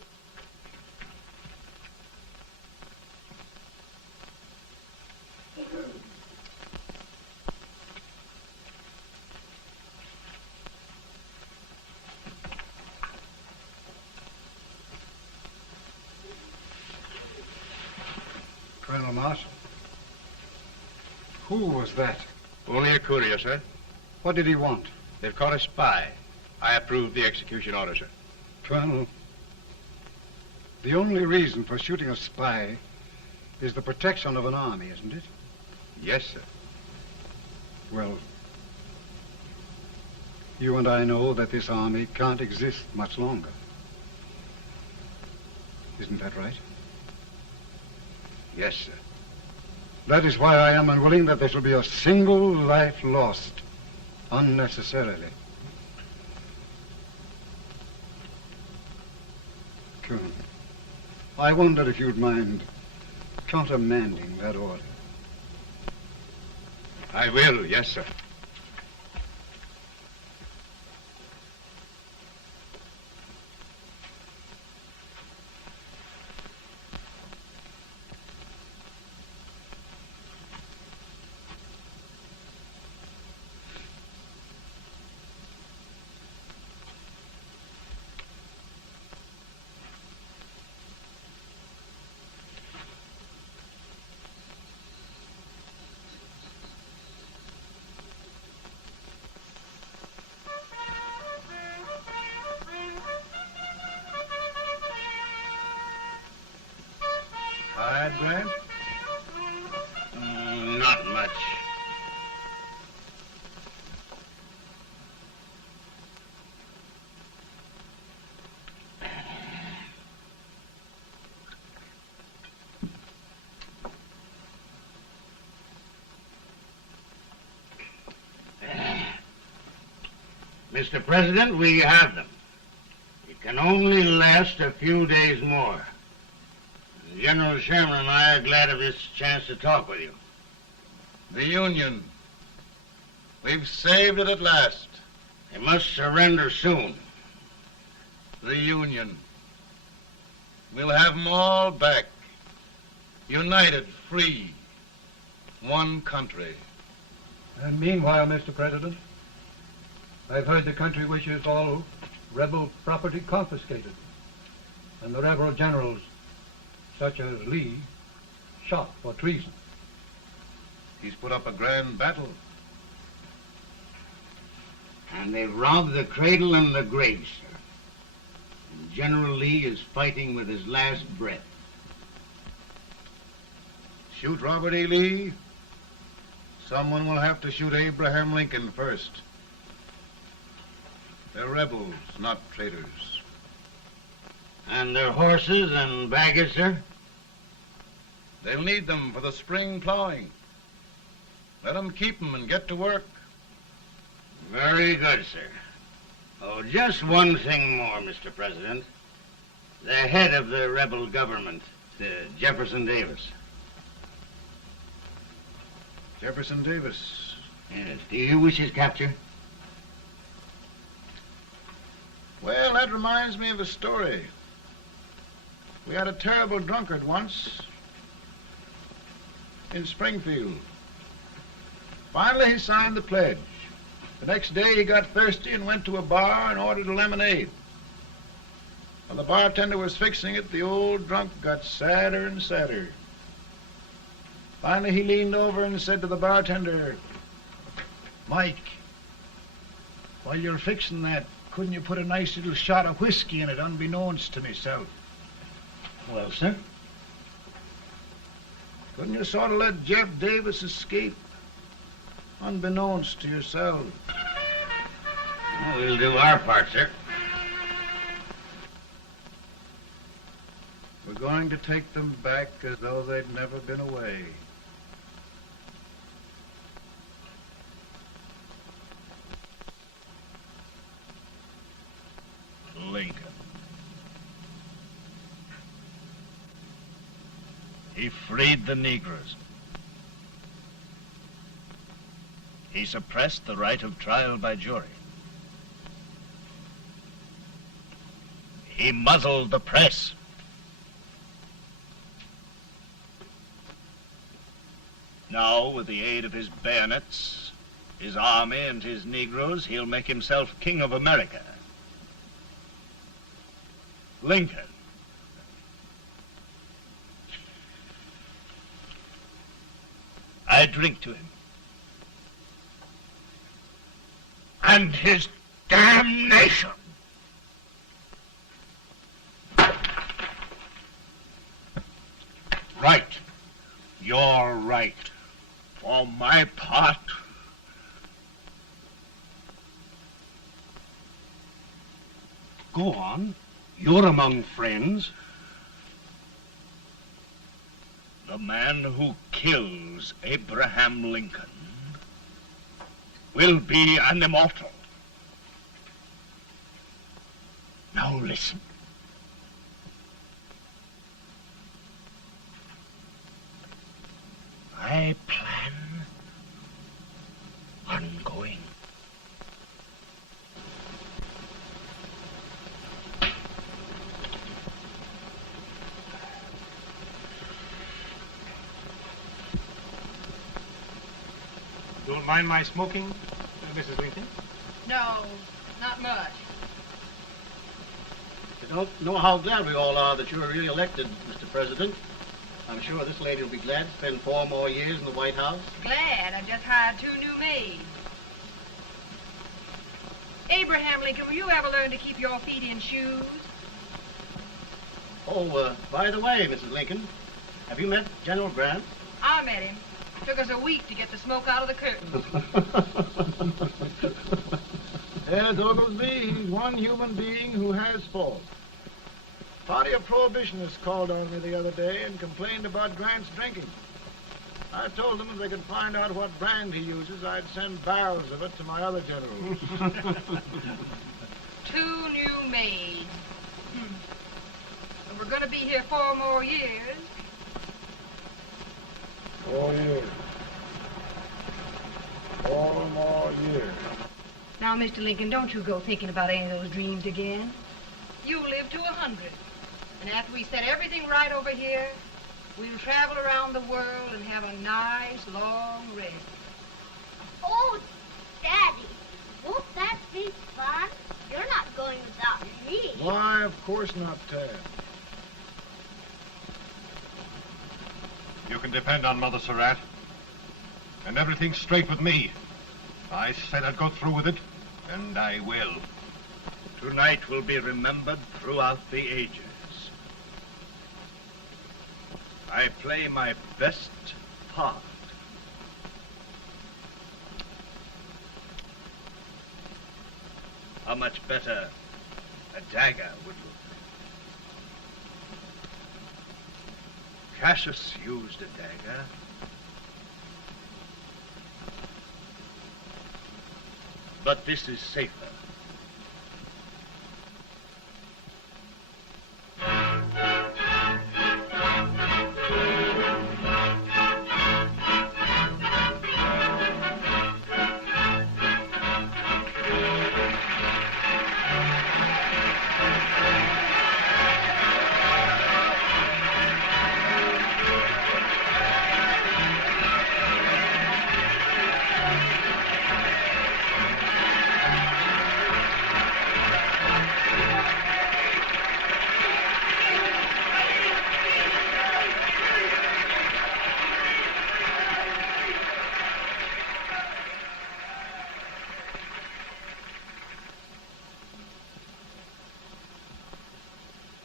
Colonel Marshall. Who was that? Only a courier, sir. What did he want? They've caught a spy. I approve the execution order, sir. Colonel, the only reason for shooting a spy is the protection of an army, isn't it? Yes, sir. Well, you and I know that this army can't exist much longer. Isn't that right? Yes, sir. That is why I am unwilling that there shall be a single life lost unnecessarily. Colonel. I wondered if you'd mind countermanding that order. I will, yes, sir. Tired, Grant? Not much. Mr. President, we have them. It can only last a few days more. General Sherman and I are glad of this chance to talk with you. The Union. We've saved it at last. They must surrender soon. The Union. We'll have them all back. United, free. One country. And meanwhile, Mr. President, I've heard the country wishes all rebel property confiscated, and the rebel generals, such as Lee, shot for treason. He's put up a grand battle. And they've robbed the cradle and the grave, sir. And General Lee is fighting with his last breath. Shoot Robert E. Lee? Someone will have to shoot Abraham Lincoln first. They're rebels, not traitors. And their horses and baggage, sir? They'll need them for the spring plowing. Let them keep them and get to work. Very good, sir. Oh, just one thing more, Mr. President. The head of the rebel government, Jefferson Davis. Jefferson Davis? Yes. Do you wish his capture? Well, that reminds me of a story. We had a terrible drunkard once in Springfield. Finally, he signed the pledge. The next day, he got thirsty and went to a bar and ordered a lemonade. While the bartender was fixing it, the old drunk got sadder and sadder. Finally, he leaned over and said to the bartender, "Mike, while you're fixing that, couldn't you put a nice little shot of whiskey in it, unbeknownst to myself?" Well, sir? Couldn't you sort of let Jeff Davis escape, unbeknownst to yourself? Well, we'll do our part, sir. We're going to take them back as though they'd never been away. Lincoln. He freed the Negroes. He suppressed the right of trial by jury. He muzzled the press. Now, with the aid of his bayonets, his army, and his Negroes, he'll make himself king of America. Lincoln. I drink to him. And his damnation. Right. You're right. For my part, go on. You're among friends. The man who kills Abraham Lincoln will be an immortal. Now listen. my plan ongoing. Don't mind my smoking, Mrs. Lincoln? No, not much. You don't know how glad we all are that you're re-elected, Mr. President. I'm sure this lady will be glad to spend 4 more years in the White House. Glad. I've just hired 2 new maids. Abraham Lincoln, will you ever learn to keep your feet in shoes? Oh, by the way, Mrs. Lincoln, have you met General Grant? I met him. Took us a week to get the smoke out of the curtains. Yes, Oglesby, he's one human being who has faults. Party of Prohibitionists called on me the other day and complained about Grant's drinking. I told them if they could find out what brand he uses, I'd send barrels of it to my other generals. 2 new maids. And we're going to be here 4 more years. 4 years. 4 more years. Now, Mr. Lincoln, don't you go thinking about any of those dreams again. You live to 100. And after we set everything right over here, we'll travel around the world and have a nice, long rest. Oh, Daddy, won't that be fun? You're not going without me. Why, of course not, Tad. You can depend on Mother Surratt. And everything's straight with me. I said I'd go through with it, and I will. Tonight will be remembered throughout the ages. I play my best part. How much better a dagger would look. Cassius used a dagger. But this is safer.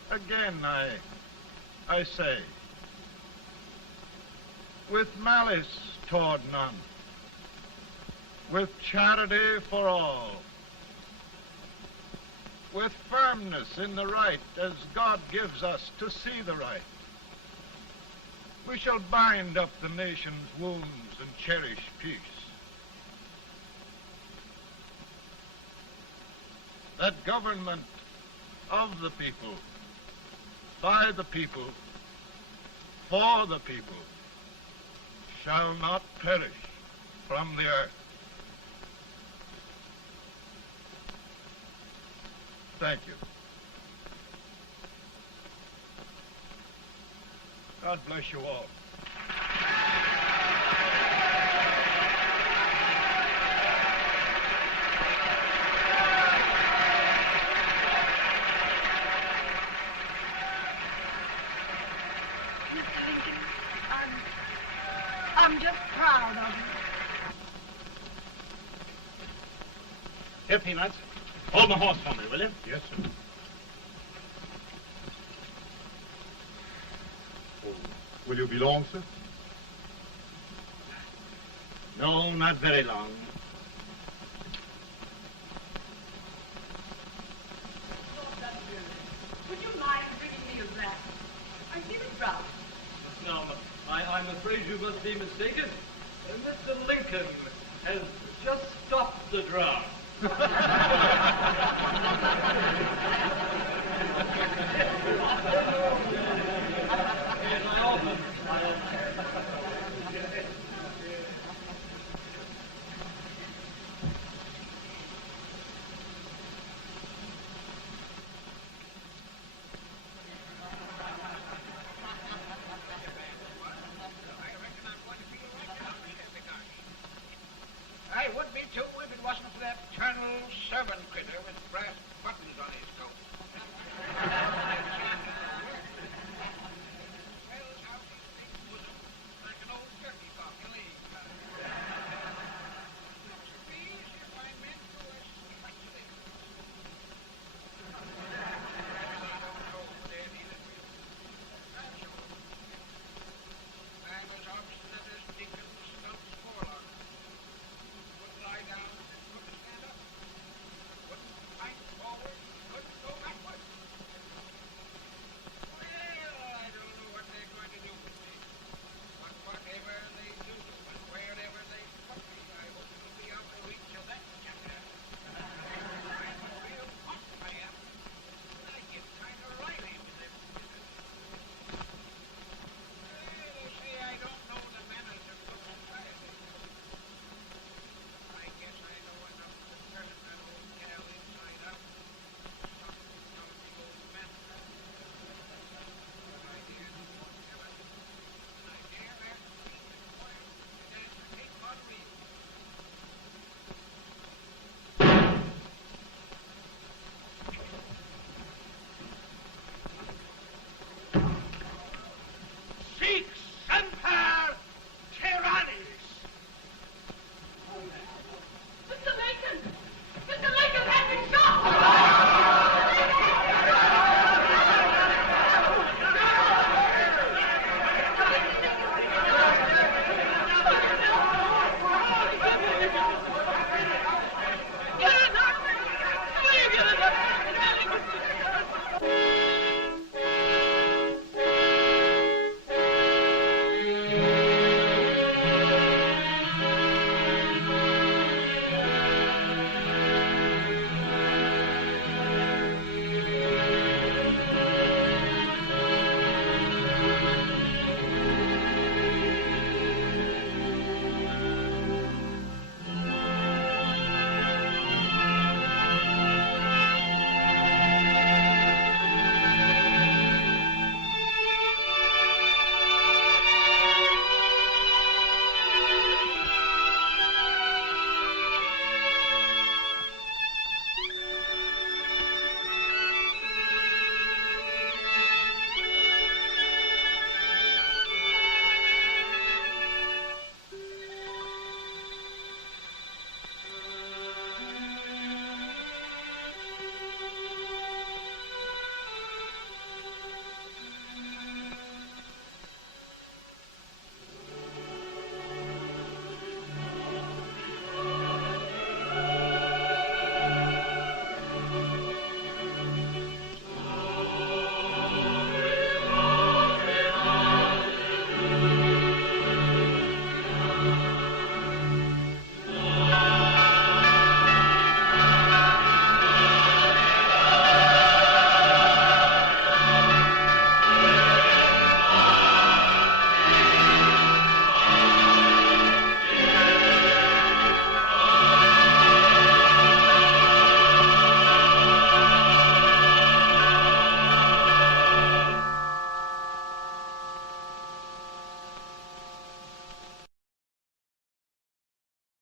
Again, I say, with malice toward none, with charity for all, with firmness in the right as God gives us to see the right, we shall bind up the nation's wounds and cherish peace. That government of the people, by the people, for the people, shall not perish from the earth. Thank you. God bless you all. I'm just proud of you. Here, Peanuts. Hold my horse for me, will you? Yes, sir. Oh, will you be long, sir? No, not very long. Would you mind bringing me a glass? I feel it brown. No, I'm afraid you must be mistaken. Mr. Lincoln has just stopped the draft.